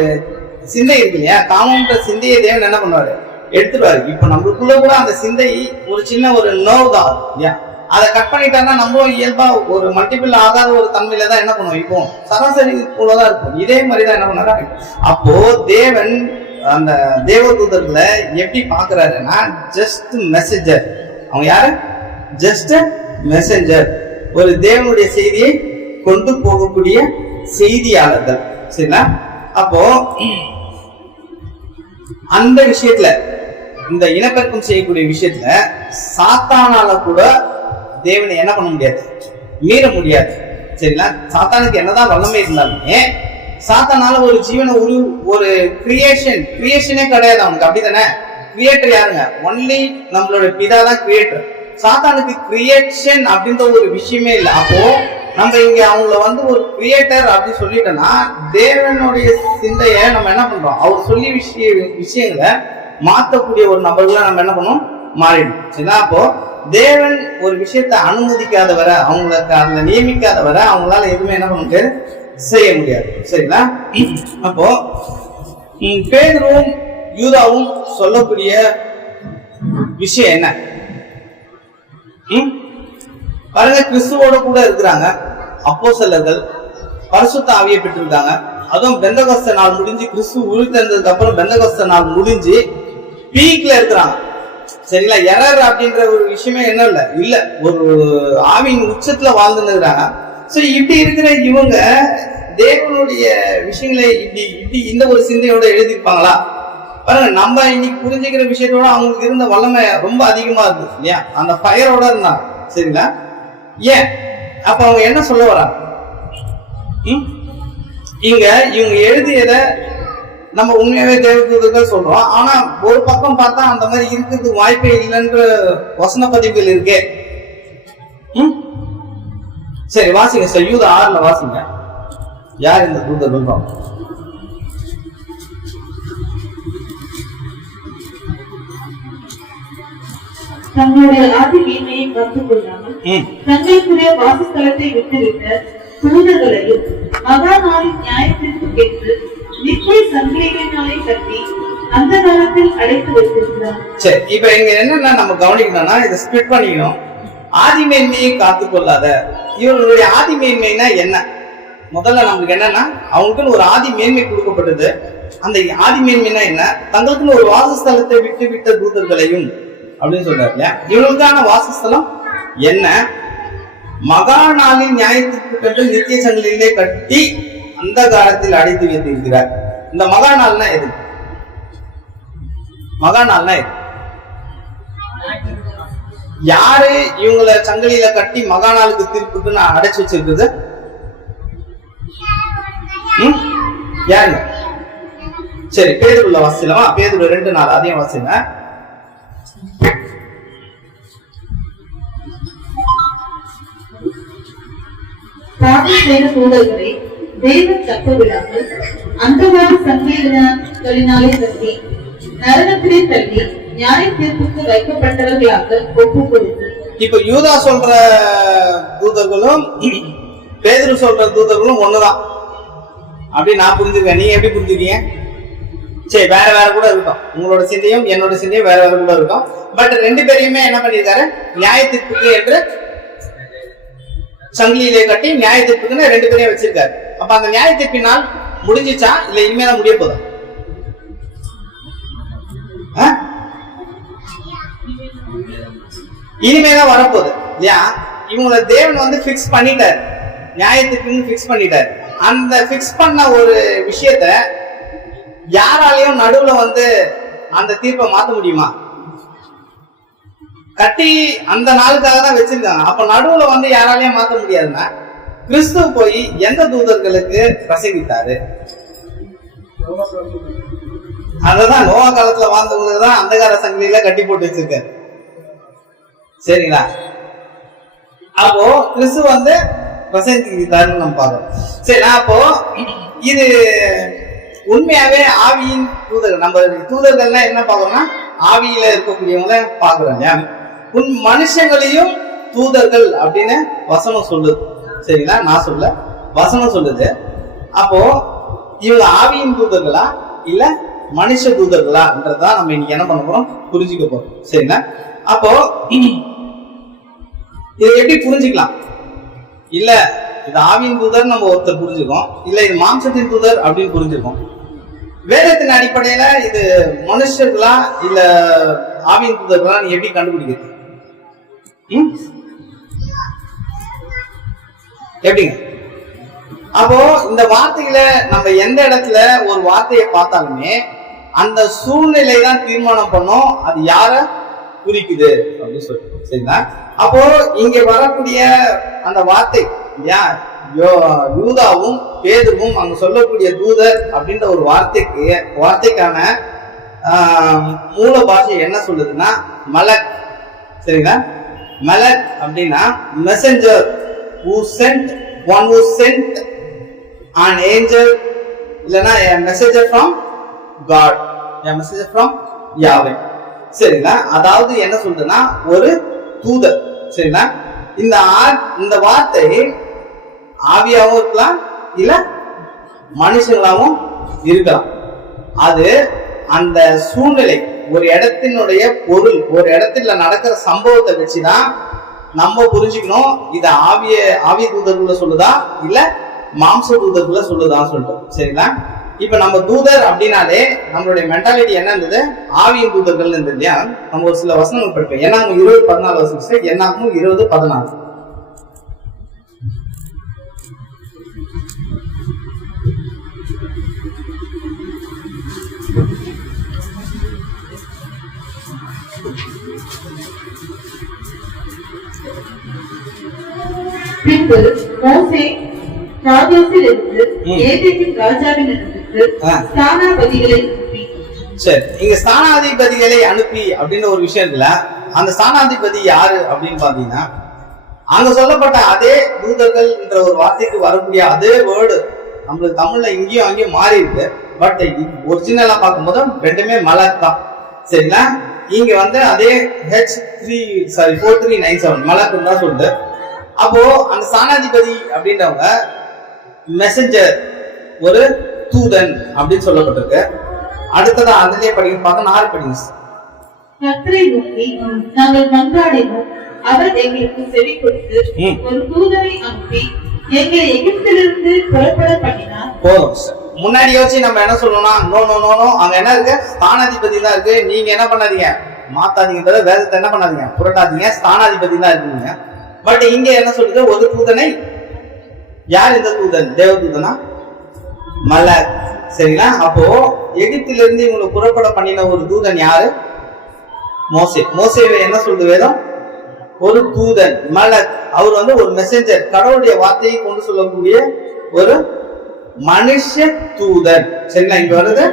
சிந்தை இருக்கு இல்லையா, காமன்ற சிந்தையை தேவன் என்ன பண்ணுவாரு, எடுத்துருவாரு. இப்ப நம்மளுக்குள்ள கூட அந்த சிந்தை ஒரு சின்ன ஒரு நோவு தான் இல்லையா, அதை கட் பண்ணிட்டாங்கன்னா நம்மளும் இயல்பா ஒரு மல்டிபிள் ஆகாத ஒரு தன்மையில தான் என்ன பண்ணுவோம், இப்போ சராசரி போலதான் இருக்கும். இதே மாதிரிதான் என்ன பண்ணாரு. அப்போ தேவன் அந்த தேவதூதர்களை எப்படி பாக்குறாருன்னா, ஜஸ்ட் மெசேஜர். அவங்க யாரு, ஜஸ்ட் மெசேஞ்சர், ஒரு தேவனுடைய செய்தியை கொண்டு போகக்கூடிய செய்தியாளர்கள். சரிங்களா? அப்போ அந்த விஷயத்துல, இந்த இனப்பெருக்கம் செய்யக்கூடிய விஷயத்துல சாத்தானால கூட தேவனை என்ன பண்ண முடியாது, மீற முடியாது. சரிங்களா? சாத்தானுக்கு என்னதான் வல்லமை இருந்தாலுமே சாத்தானால ஒரு ஜீவனை ஒரு கிரியேஷனே கிடையாது அவனுக்கு. அப்படித்தானே? கிரியேட்டர் யாருங்க, ஒன்லி நம்மளோட பிதா தான் கிரியேட்டர். சாத்தானுக்கு கிரியேஷன் அப்படின்ற ஒரு விஷயமே இல்லை. அப்போ நம்ம இங்க அவங்கள ஒரு கிரியேட்டர் அப்படின்னு சொல்லிட்டோம்னா, தேவனுடைய சிந்தைய நம்ம என்ன பண்றோம், அவர் சொல்லி விஷயங்களை மாற்றக்கூடிய ஒரு நபர்களை நம்ம என்ன பண்ணோம், மாறிடும். சரிங்களா? அப்போ தேவன் ஒரு விஷயத்தை அனுமதிக்காத வரை, அவங்களுக்கு அதுல நியமிக்காத வரை அவங்களால எதுவுமே என்ன பண்ண முடியாது, செய்ய முடியாது. சரிங்களா? அப்போ பேதுருவும் யூதாவும் சொல்லக்கூடிய விஷயம் என்ன பாருங்க, கிறிஸ்துவோட கூட இருக்கிறாங்க. அப்போஸ்தலர்கள் பரிசுத்த ஆவியை பெற்றிருக்காங்க. அதுவும் பெந்தகோஸ்தே நாள் முடிஞ்சு, கிறிஸ்து உயிர்த்தெழுந்ததுக்கு அப்புறம் பெந்தகோஸ்தே நாள் முடிஞ்சு பீக்ல இருக்கிறாங்க. சரிங்களா? எரர் அப்படின்ற ஒரு விஷயமே என்ன இல்ல, ஒரு ஆவியின் உச்சத்துல வாழ்ந்துருக்கிறாங்க. சோ இப்படி இருக்கிற இவங்க தேவனுடைய விஷயங்களை இப்படி இந்த ஒரு சிந்தையோட எழுதியிருப்பாங்களா? பாருங்க, நம்ம இன்னைக்கு புரிஞ்சுக்கிற விஷயத்தோட அவங்களுக்கு இருந்த வல்லமை ரொம்ப அதிகமா இருந்துச்சு இல்லையா? அந்த ஃபயரோட இருந்தாங்க. சரிங்களா? ஏன் அப்ப அவங்க என்ன சொல்ல வராங்க? இங்க இவங்க எழுதியத நம்ம உண்மையாவே தேவதூதர்கள் சொல்றோம். ஆனா ஒரு பக்கம் பார்த்தா அந்த மாதிரி இருக்கிறதுக்கு வாய்ப்பே இல்லைன்ற வசன பதிவுகள் இருக்கே. சரி, வாசிங்க சார். யூதா 6 வாசிங்க. யார் இந்த தூதர்கள்? தங்களுடைய ஆதி மேன்மையை காத்துக் கொள்ளாமல் தங்களுக்குரிய வாசஸ்தலத்தை விட்டுவிட்ட தூதர்களையும் மகா நாளின் நியாயத்திற்கு கேட்டு நித்திய சங்கிலிகளினாலே கட்டி அந்த காலத்தில் அடைத்து வைத்திருக்கிறார். சரி, இப்ப இங்க என்னன்னா நம்ம கவனிக்கணும்னா இதை ஸ்பிளிட் பண்ணிக்கணும். ஆதி மேன்மையை காத்துக் கொள்ளாத, இவர்களுடைய ஆதி மேன்மைனா என்ன? முதல்ல நமக்கு என்னன்னா அவங்களுக்குன்னு ஒரு ஆதி மேன்மை கொடுக்கப்பட்டது. அந்த ஆதி மேன்மைனா என்ன? தங்களுக்குன்னு ஒரு வாசஸ்தலத்தை விட்டு விட்ட தூதர்களையும் அப்படின்னு சொல்றாரு இல்லையா? இவங்களுக்கான வாசஸ்தலம் என்ன? மகா நாளின் நியாயத்திற்கு கண்டு நித்திய சங்கிலிலே கட்டி அந்த காலத்தில் அடைத்து வைத்திருக்கிறார். இந்த மகா நாள்னா எது? மகா நாள்னா எது? யாரு இவங்களை சங்கிலியில கட்டி மகா நாளுக்கு தீர்ப்புக்கு நான் அடைச்சு வச்சிருக்குது? யாருங்க? சரி, பேதுருல வாசிக்கலாமா? பேதுரு 2:4 அதையும் வாசிங்க. பாவம் செய்த தூதர்களை தேவன் தப்ப விடாமல் அந்த சங்கிலிகளினாலே கட்டி நரகத்திலே தள்ளி நியாய தீர்ப்புக்கு வைக்கப்பட்டவர்களாக ஒப்பு கொடுத்து. இப்ப யூதா சொல்ற தூதர்களும் பேதுரு சொல்ற தூதர்களும் ஒண்ணுதான் அப்படி நான் புரிஞ்சுக்கேன். நீங்க எப்படி புரிஞ்சுக்கீங்க? சரி, வேற வேற கூட இருக்கும். உங்களோட சிந்தையும் என்னோட சிந்தையும் வேற வேற கூட இருக்கும். பட் 2 பேரையுமே என்ன பண்ணிருக்காரு? நியாய தீர்ப்புக்கு என்று சங்கிலியிலே கட்டி நியாய தீர்ப்புக்குன்னு 2 பேரையும் வச்சிருக்காரு. அப்ப அந்த நியாய தீர்ப்பினால் முடிஞ்சிச்சா இல்ல இனிமேதான் முடிய போதா? இனிமேதான் வரப்போகுது இல்லையா? இவங்களை தேவன் பிக்ஸ் பண்ணிட்டாரு, நியாய தீர்ப்புன்னு பிக்ஸ் பண்ணிட்டாரு. அந்த பிக்ஸ் பண்ண ஒரு விஷயத்த யாராலையும் நடுவுல அந்த தீர்ப்பை மாத்த முடியுமா? கட்டி அந்த நாளுக்காக தான் வச்சிருக்காங்க. அப்ப நடுவுல யாராலையும் மாத்த முடியாதுன்னா கிறிஸ்துவ போய் எந்த தூதர்களுக்கு பிரசங்கித்தாரு? அததான் நோவா காலத்துல வாழ்ந்தவங்களுக்கு தான் அந்தகார சங்கிலியில கட்டி போட்டு வச்சிருக்காரு. சரிங்களா? அப்போ கிறிஸ்து பிரசங்கித்தாருன்னு நம்ம பார்க்கறோம். சரி, அப்போ இது உண்மையாவே ஆவியின் தூதர்கள். நம்ம தூதர்கள்னா என்ன பார்க்கறோம்னா ஆவியில இருக்கக்கூடியவங்கள பாக்குறோம். மனுஷங்களையும் தூதர்கள் அப்படின்னு வசனம் சொல்லுது. சரிங்களா? நான் சொல்ல, வசனம் சொல்லுது. அப்போ இவங்க ஆவியின் தூதர்களா இல்ல மனுஷ தூதர்களான்றதான் நம்ம இன்னைக்கு என்ன பண்ண போறோம்? புரிஞ்சுக்க போறோம். சரிங்களா? அப்போ இதை எப்படி புரிஞ்சுக்கலாம்? இல்ல இது ஆவியின் தூதர் நம்ம ஒருத்தர் புரிஞ்சுக்கோம், இல்ல இது மாம்சத்தின் தூதர் அப்படின்னு புரிஞ்சுக்கோம். வேதத்தின் அடிப்படையில இது மனுஷர்களா இல்ல ஆவியின் தூதர்களா நீ எப்படி கண்டுபிடிக்கிறது? எப்படிங்க? அப்போ இந்த வார்த்தைகளை நம்ம எந்த இடத்துல ஒரு வார்த்தையை பார்த்தாலுமே அந்த சூழ்நிலை தான் தீர்மானம் பண்ணோம் அது யார குறிக்குது அப்படின்னு சொல்லி. சரிங்களா? அப்போ இங்க வரக்கூடிய அந்த வார்த்தை யூதாவும் பேதுருவும் அங்க சொல்லக்கூடிய தூதர் அப்படின்ற ஒரு வார்த்தைக்கான மூல பாஷை என்ன சொல்லுதுன்னா மலக். சரிங்களா? மலக் அப்படின்னா messenger who sent one who sent an angel, இல்லனா a messenger from God, a messenger from Yahweh. சரிங்களா? அதாவது என்ன சொல்றதுன்னா ஒரு தூதர். சரிங்களா? இந்த வார்த்தை ஆவியாவும் இருக்கலாம் இல்ல மனுஷங்களாவும் இருக்கலாம். அது அந்த சூழ்நிலை, ஒரு இடத்தினுடைய பொருள், ஒரு இடத்துல நடக்கிற சம்பவத்தை வச்சுதான் நம்ம புரிஞ்சுக்கணும் இது ஆவிய தூதர்குள்ள சொல்லுதா இல்ல மாம்ச தூதர்குள்ள சொல்லுதான்னு சொல்லிட்டு. சரிங்களா? இப்ப நம்ம தூதர் அப்படின்னாலே நம்மளுடைய மென்டாலிட்டி என்ன இருந்தது? ஆவியின் தூதர்கள் இருந்தது இல்லையா? நம்ம ஒரு சில வசனங்கள் படிப்போம். என்னாகும் 20:14 வசனம், என்னாகும் 20:14. பின்பு மோசே காதேசிலிருந்து ஏதேமின் ராஜாவின் இடத்துக்கு ஸ்தானாபதிகளை அனுப்பி. சரி, இங்க ஸ்தானாதிபதிகளை அனுப்பி அப்படின்னு ஒரு விஷயம் இருக்குல்ல, அந்த ஸ்தானாதிபதி யாரு அப்படின்னு பாத்தீங்கன்னா, அங்க சொல்லப்பட்ட அதே தூதர்கள் என்ற ஒரு வார்த்தைக்கு வரக்கூடிய அதே வேர்டு நம்மளுக்கு தமிழ்ல இங்கேயும் அங்கேயும் மாறி இருக்கு. பட் ஒரிஜினலா பார்க்கும்போது ரெண்டுமே மலக் தான். சரிங்களா? இங்க வந்து அதே H4397 மலக்குன்னு தான் சொல்லுது. அப்போ அந்த ஸ்தானாதிபதி அப்படின்றவங்க மெசஞ்சர், ஒரு தூதன் அப்படின்னு சொல்லப்பட்டிருக்கு. அடுத்ததா அதிலே படிக்க பார்க்க 4 படிங்க. கர்த்தரை நோக்கி நாங்கள் மன்றாடினோம், அவர் எங்களுக்கு செவி கொடுத்து ஒரு தூதனை அனுப்பி எங்களை எகிப்திலிருந்து புறப்பட பண்ணினார். போதும். முன்னாடி யோசிச்சு நம்ம என்ன சொல்லணும்னா, நோ நோ நோ நோ, அங்க என்ன இருக்கு? ஸ்தானாதிபதி தான் இருக்கு. நீங்க என்ன பண்ணாதீங்க, மாத்தாதீங்க, வேதத்தை என்ன பண்ணாதீங்க, புரட்டாதீங்க, ஸ்தானாதிபதி தான் இருக்குங்க. பட் இங்க என்ன சொல்லுது? ஒரு தூதனை. யார் இந்த தூதன்? தேவ தூதனா? மலக். சரிங்களா? அப்போ எகிப்திலிருந்து இவங்களை புறப்பட பண்ணின ஒரு தூதன் யாரு? மோசே. மோசேவை என்ன சொல்றது வேதம்? ஒரு தூதன், மலக். அவர் வந்து ஒரு மெசஞ்சர், கடவுளுடைய வார்த்தையை கொண்டு சொல்லக்கூடிய ஒரு மனுஷ தூதன். சரிங்களா? இங்க வருது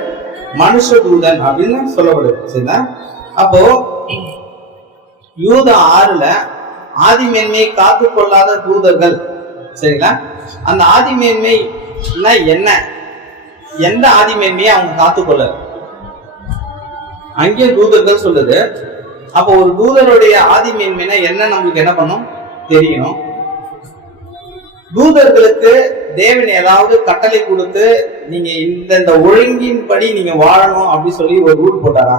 மனுஷ தூதன் அப்படின்னு சொல்லப்படுது. சரிங்களா? அப்போ யூதா 6ல ஆதிமேன்மையை காத்து கொள்ளாத தூதர்கள். சரிங்களா? அந்த ஆதிமேன்மை என்ன? எந்த ஆதிமேன்மையை அவங்க காத்துக்கொள்ள அங்கே தூதர்கள் சொல்லுது. அப்போ ஒரு தூதருடைய ஆதிமேன்மைனா என்ன நம்மளுக்கு என்ன பண்ணும் தெரியணும். தூதர்களுக்கு தேவன் ஏதாவது கட்டளை கொடுத்து நீங்க இந்த ஒழுங்கின்படி நீங்க வாழணும் அப்படின்னு சொல்லி ஒரு ரூல் போட்டாரா?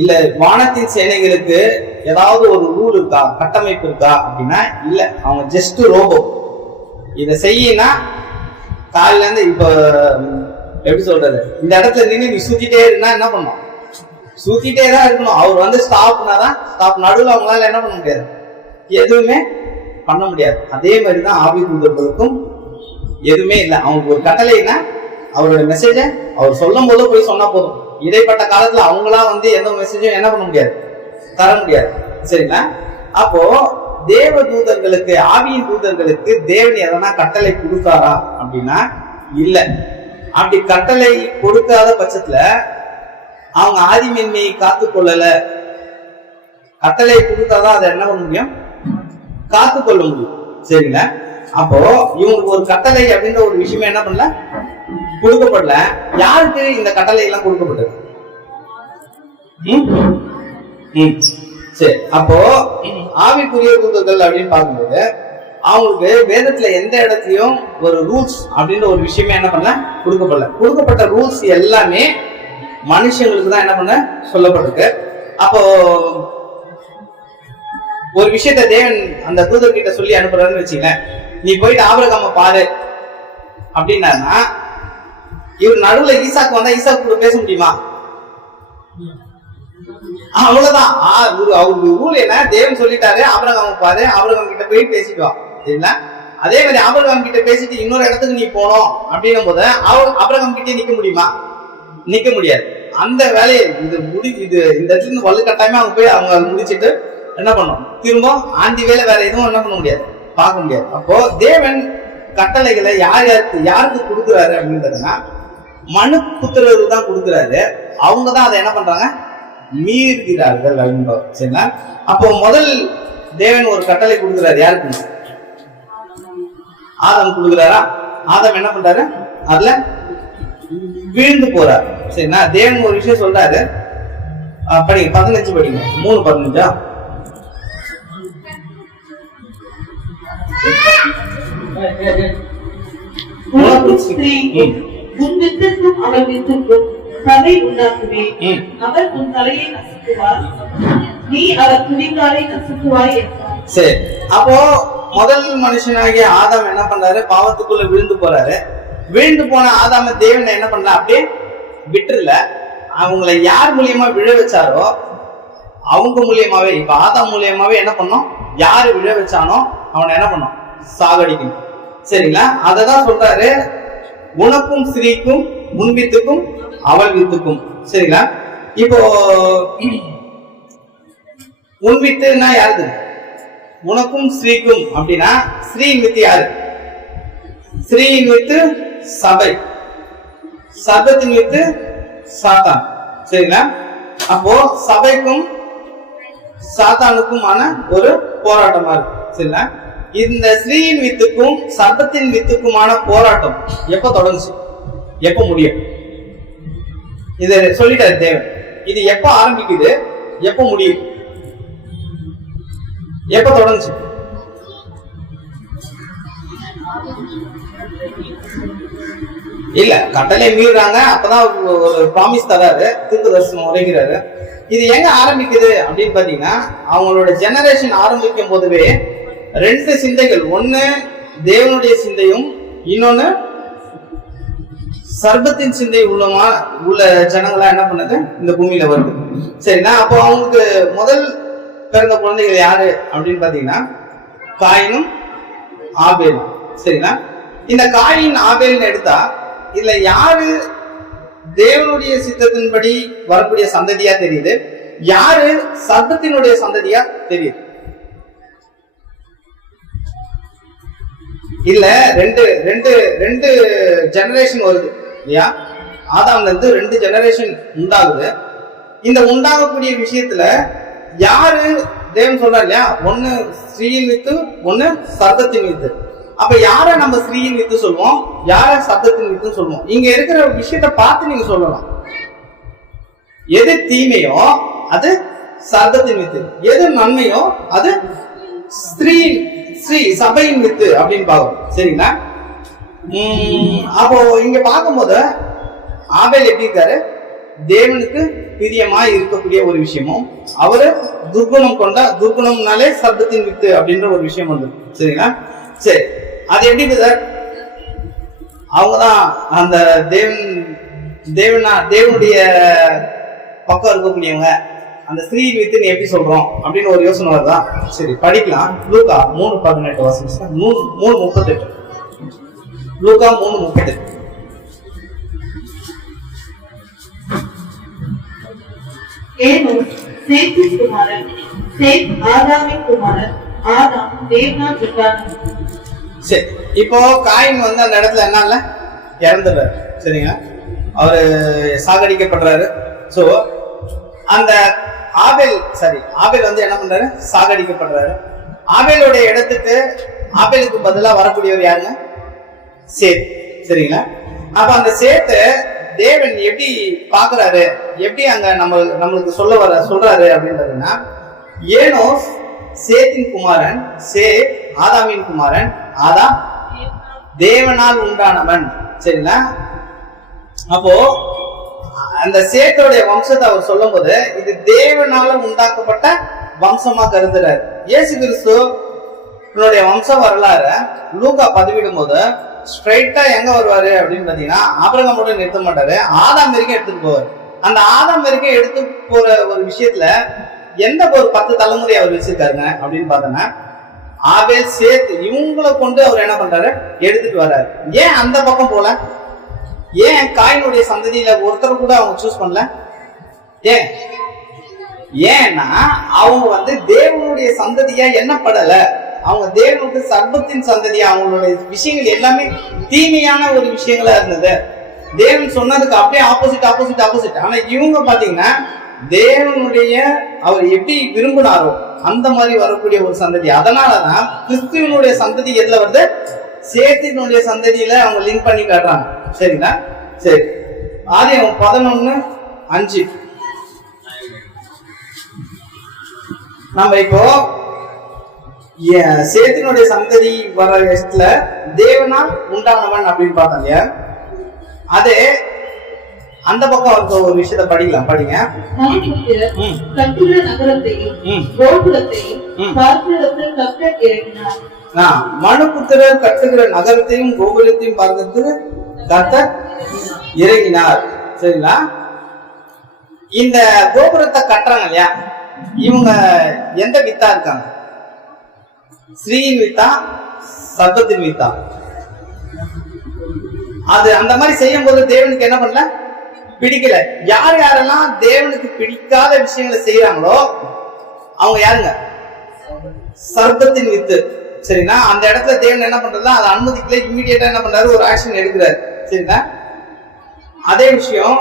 இல்ல வானத்தின் சேனைகளுக்கு ஏதாவது ஒரு ரூல் இருக்கா, கட்டமைப்பு இருக்கா அப்படின்னா இல்ல. அவங்க ஜஸ்ட் ரோபோ. இதை செய்யினா காலில இருந்து இப்ப எப்படி சொல்றது, இந்த இடத்துல நின்று நீ சுத்திட்டே இருந்தா என்ன பண்ணும்? சுத்திட்டே தான் இருக்கணும். அவர் வந்து ஸ்டாப்னாதான் ஸ்டாப். நடுவில் அவங்களால என்ன பண்ண முடியாது, எதுவுமே பண்ண முடியாது. அதே மாதிரிதான் ஆவி தூதர்களுக்கும் எதுவுமே இல்லை. அவங்களுக்கு ஒரு கட்டளைன்னா அவரோட மெசேஜ அவர் சொல்லும் போது போய் சொன்னா போதும். இடைப்பட்ட காலத்துல அவங்களா வந்து எந்த மெசேஜும் என்ன பண்ண முடியாது, தர முடியாது. சரிங்களா? அப்போ தேவ தூதர்களுக்கு, ஆவியின் தூதர்களுக்கு தேவன் எதனா கட்டளை கொடுத்தாரா அப்படின்னா இல்ல. அப்படி கட்டளை கொடுக்காத பட்சத்துல அவங்க ஆதிமேன்மையை காத்து கொள்ளல. கட்டளை கொடுத்தாதான் அதை என்ன பண்ண முடியும், காத்து கொள்ள முடியும். சரிங்களா? அப்போ இவங்களுக்கு ஒரு கட்டளை அப்படின்ற ஒரு விஷயமே என்ன பண்ணல, கொடுக்கப்படல. யாருக்கு இந்த கட்டளை எல்லாம் கொடுக்கப்பட்டது? சரி, அப்போ ஆவிக்குரிய தூதர்கள் அப்படின்னு பார்க்கும்போது அவங்களுக்கு வேதத்துல எந்த இடத்துலயும் ஒரு ரூல்ஸ் அப்படின்ற ஒரு விஷயமே என்ன பண்ணல, கொடுக்கப்படல. கொடுக்கப்பட்ட ரூல்ஸ் எல்லாமே மனுஷங்களுக்கு தான் என்ன பண்ண சொல்லப்பட்டிருக்கு. அப்போ ஒரு விஷயத்த தேவன் அந்த தூதர்கிட்ட சொல்லி அனுப்புறாருன்னு வச்சுக்கலேன். நீ போயிட்டு ஆபிரகாமை பாரு அப்படின்னா இவர் நடுவுல ஈசாக்கு வந்தா ஈசாக்கு கூட பேச முடியுமா? அவ்வளவுதான். அவருக்கு ரூல் என்ன, தேவன் சொல்லிட்டாரு ஆபிரகாமை பாரு, ஆபிரகாம் கிட்ட போய் பேசிட்டு வா. சரிங்களா? அதே மாதிரி ஆபிரகாம் கிட்ட பேசிட்டு இன்னொரு இடத்துக்கு நீ போனோம் அப்படின்னும் போது ஆபிரகாம் கிட்டே நிக்க முடியுமா? நிக்க முடியாது. அந்த வேலையை இது இந்த இடத்துல இருந்து வலு கட்டாயமா அவங்க போய் அவங்க முடிச்சுட்டு என்ன பண்ணும், திரும்ப ஆண்டி வேலை வேற எதுவும் என்ன பண்ண முடியாது, பார்க்க முடியாது. அப்போ தேவன் கட்டளைகளை யாருக்கு கொடுக்குறாரு அப்படின்றதுன்னா மனு புத்திரருக்கு தான் கொடுக்குறாரு. அவங்கதான் அதை என்ன பண்றாங்க, மீறுகிறார்கள் அப்படின்ற. சரிங்களா? அப்போ முதல் தேவன் ஒரு கட்டளை கொடுக்குறாரு. யாருக்கு? ஆதம் கொடுக்குறாரா? ஆதம் என்ன பண்றாரு, அதுல வீழ்ந்து போறாரு. சரிங்களா? தேவன் ஒரு விஷயம் சொல்றாரு. படிங்க 15 படிங்க. 3:15. உன் வித்துக்கும் அவள் வித்துக்கும் பகை உண்டாக்குவேன். அவர் உன் தலையை நசுக்குவார், நீ அவர் துணிகாலை நசுக்குவாய் என்றார். சரி, அப்போ முதல் மனுஷனாகிய ஆதாம் என்ன பண்றாரு, பாவத்துக்குள்ள விழுந்து போறாரு. விழுந்து போன ஆதாம தேவன் என்ன பண்ற, அப்படியே விட்டுல. அவங்களை யார் மூலியமா விழ வச்சாரோ அவங்க மூலியமாவே, இப்ப ஆதாம் மூலியமாவே என்ன பண்ணோம், யாரு விழ வச்சானோ அவனை என்ன பண்ணோம், சாகடிக்கணும். சரிங்களா? அததான் சொல்றாரு, உனக்கும் ஸ்திரீக்கும் உன் வித்துக்கும் அவள் வித்துக்கும். சரிங்களா? இப்போ உன் வித்துன்னா யாருது? உனக்கும் ஸ்ரீக்கும் அப்படின்னா ஸ்ரீயின் வித்து யாரு? ஸ்ரீயின் வித்து சபை, சர்பத்தின் வித்து சாத்தான். சரிங்களா? அப்போ சபைக்கும் சாத்தானுக்குமான ஒரு போராட்டமா இருக்கு. சரிங்களா? இந்த ஸ்ரீயின் வித்துக்கும் சர்பத்தின் வித்துக்குமான போராட்டம் எப்ப தொடங்குச்சு, எப்ப முடியும்? இத சொல்லிட்டாரு தேவன். இது எப்ப ஆரம்பிக்குது, எப்ப முடியும், எப்ப தொடங்குச்சு? இல்ல, கட்டளை மீறாங்க, அப்பதான் ஒரு ப்ராமிஸ் தராரு, தீர்க்க தரிசனம் உரைக்கிறாரு. இது எங்க ஆரம்பிக்குது அப்படின்னு பாத்தீங்கன்னா, அவங்களோட ஜெனரேஷன் ஆரம்பிக்கும் போதுவே ரெண்டு சிந்தைகள், ஒண்ணு தேவனுடைய சிந்தையும், இன்னொன்னு சர்பத்தின் சிந்தை உள்ள ஜனங்களா என்ன பண்ணது இந்த பூமியில வருது. சரிங்களா? அப்போ அவங்களுக்கு முதல் பிறந்த குழந்தைகள் யாரு அப்படின்னு பாத்தீங்கன்னா காயினும் ஆபேலும். சரிங்களா? இந்த காயின் ஆபேல்னு எடுத்தா இதுல யாரு தேவனுடைய சித்தத்தின்படி வரக்கூடிய சந்ததியா தெரியுது, யாரு சர்பத்தினுடைய சந்ததியா தெரியுது? இல்ல, ரெண்டு ரெண்டு ரெண்டு ஜெனரேஷன் வருது இல்லையா? ஆதாம்ல இருந்து ரெண்டு ஜெனரேஷன் உண்டாகுது. இந்த உண்டாகக்கூடிய விஷயத்துல யாரு தேவன் சொல்றாரு இல்லையா, ஒண்ணு ஸ்ரீயின் வித்து, ஒண்ணு சர்பத்தின் வித்து. அப்ப யார நம்ம ஸ்ரீயின் வித்து சொல்லுவோம், யார சர்பத்தின் வித்து சொல்லுவோம்? இங்க இருக்கிற விஷயத்த பார்த்து நீங்க சொல்லலாம். எது தீமையோ அது சர்பத்தின் வித்து, எது நன்மையோ அது ஸ்ரீ சபையின் வித்து அப்படின்னு பார்க்கணும். சரிங்களா? அப்போ இங்க பார்க்கும்போது ஆபேல் எப்படி இருக்காரு, தேவனுக்கு பிரியமா இருக்கக்கூடிய ஒரு விஷயமும், அவரு துர்குணம்னாலே சர்பத்தின் வித்து அப்படின்ற ஒரு விஷயம் வந்து. சரிங்களா? சரி, அது எப்படி சார்? அவங்கதான் அந்த தேவனுடைய பக்கம் இருக்கக்கூடியவங்க, அந்த ஸ்ரீ வித்து எப்படி சொல்றோம் அப்படின்னு ஒரு யோசனை வருதா? சரி, படிக்கலாம். லூக்கா 3:18 வாசிச்சா 3:38. லூக்கா 3:38. சேத்தின் குமாரன், சேத் ஆதாமின் குமாரன், ஆதாம் தேவனால் உண்டானான். சரி, இப்போ காயின் வந்து அந்த இடத்துல என்ன இறந்துடுறாரு. சரிங்களா? அவரு சாகடிக்கப்படுறாரு. சோ அந்த ஆபேல் வந்து என்ன பண்றாரு, சாகடிக்கப்படுறாரு. ஆபேலுடைய இடத்துக்கு ஆபேலுக்கு பதிலா வரக்கூடியவர் யாருங்க? சேத். சரிங்களா? அப்ப அந்த சேத்தை தேவன் எப்படி பாக்குறாரு, எப்படி அங்க நம்மளுக்கு சொல்றாரு அப்படின்றதுன்னா, ஏனோஸ் சேத்தின் குமாரன், சேத் ஆதாமின் குமாரன், ஆதாம் தேவனால் உண்டானவன். சரிங்களா? அப்போ அந்த சேத்தோடைய வம்சத்தை அவர் சொல்லும் போது இது தேவனால உண்டாக்கப்பட்ட வம்சமா கருதுறாரு. இயேசு கிறிஸ்து வம்ச வரலாறு லூக்கா பதிவிடும் போது ஸ்ட்ரைட்டா எங்க வருவாரு அப்படின்னு பாத்தீங்கன்னா, ஆபிரகாமோட நிறுத்த மாட்டாரு, ஆதாம் வரைக்கும் எடுத்துட்டு போவார். அந்த ஆதாம் வரைக்கும் எடுத்து போற ஒரு விஷயத்துல எந்த ஒரு 10 தலைமுறை அவர் வச்சிருக்காருங்க அப்படின்னு பார்த்தோன்னா, ஆபேல் சேத் இவங்களை கொண்டு அவர் என்ன பண்றாரு, எடுத்துட்டு வர்றாரு. ஏன் அந்த பக்கம் போல? ஏன் காயினுடைய சந்ததியில ஒருத்தர் கூட அவங்க சூஸ் பண்ணல? ஏன்னா அவங்க வந்து தேவனுடைய சந்ததியா எண்ணப்படல. அவங்க தேவனுக்கு சர்பத்தின் சந்ததியா, அவங்களுடைய விஷயங்கள் எல்லாமே தீமையான ஒரு விஷயங்களா இருந்தது. தேவன் சொன்னதுக்கு அப்படியே ஆப்போசிட். ஆனா இவங்க பாத்தீங்கன்னா தேவனுடைய அவர் எப்படி விரும்பினாரோ அந்த மாதிரி வரக்கூடிய ஒரு சந்ததி. அதனாலதான் கிறிஸ்துவனுடைய சந்ததி எதுல வருது, சேத்தினுடைய சந்ததியில அவங்க லிங்க் பண்ணி காட்டுறாங்க. சரிங்களா? சரி, ஆதியாகமம் 11:5 நம்ம இப்போ சேத்தினுடைய சந்ததி வர இடத்துல தேவனால் உண்டானவன் அப்படின்னு பார்த்தோம் இல்லையா? அதே அந்த பக்கம் இருக்க ஒரு விஷயத்தை படிக்கலாம். படிங்க. மனுபுத்திரர் கட்டுகிற நகரத்தையும் கோபுரத்தையும் பார்க்கறதுக்கு கர்த்தர் இறங்கினார். சரிங்களா? இந்த கோபுரத்தை கட்டுறாங்க இல்லையா, இவங்க எந்த வித்தா இருக்காங்க? ஸ்ரீயின் வித்தா, சர்பத்தின் வித்தா? அது அந்த மாதிரி செய்யும் போது தேவனுக்கு என்ன பண்ணல, பிடிக்கல. யாரெல்லாம் தேவனுக்கு பிடிக்காத விஷயங்களை செய்யறாங்களோ அவங்க யாருங்க? சர்ப்பத்தின் வித்து. சரிங்களா? அந்த இடத்துல தேவன் என்ன பண்றது, அதை அனுமதிக்கல, இம்மிடியேட்டா என்ன பண்றாரு, ஒரு ஆக்ஷன் எடுக்கிறாரு. சரிங்களா? அதே விஷயம்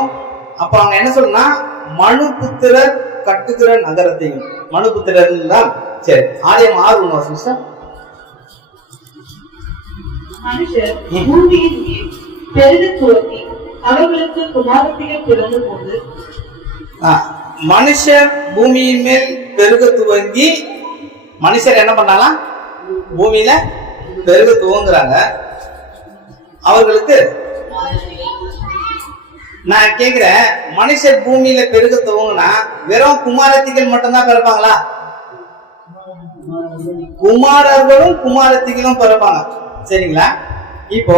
அப்ப அவங்க என்ன சொல்றா, மனு புத்திரர் கட்டுகிற நகரத்தையும். மனு புத்திரர் தான். சரி, ஆலயம் 6:1 மனுஷர் பூமியின் மேல் பெருக துவங்கி அவர்களுக்கு குமாரத்திகள் பிறந்த போது, மனுஷர் பூமியின் மேல் பெருக துவங்கி, மனுஷர் என்ன பண்ணாலாம், பூமியில பெருக துவங்குறாங்க. அவர்களுக்கு நான் கேக்குறேன், மனுஷர் பூமியில பெருக துவங்குனா வெறும் குமாரத்திகள் மட்டும்தான் பிறப்பாங்களா? குமாரர்களும் குமாரத்திகளும் பிறப்பாங்க. சரிங்களா? இப்போ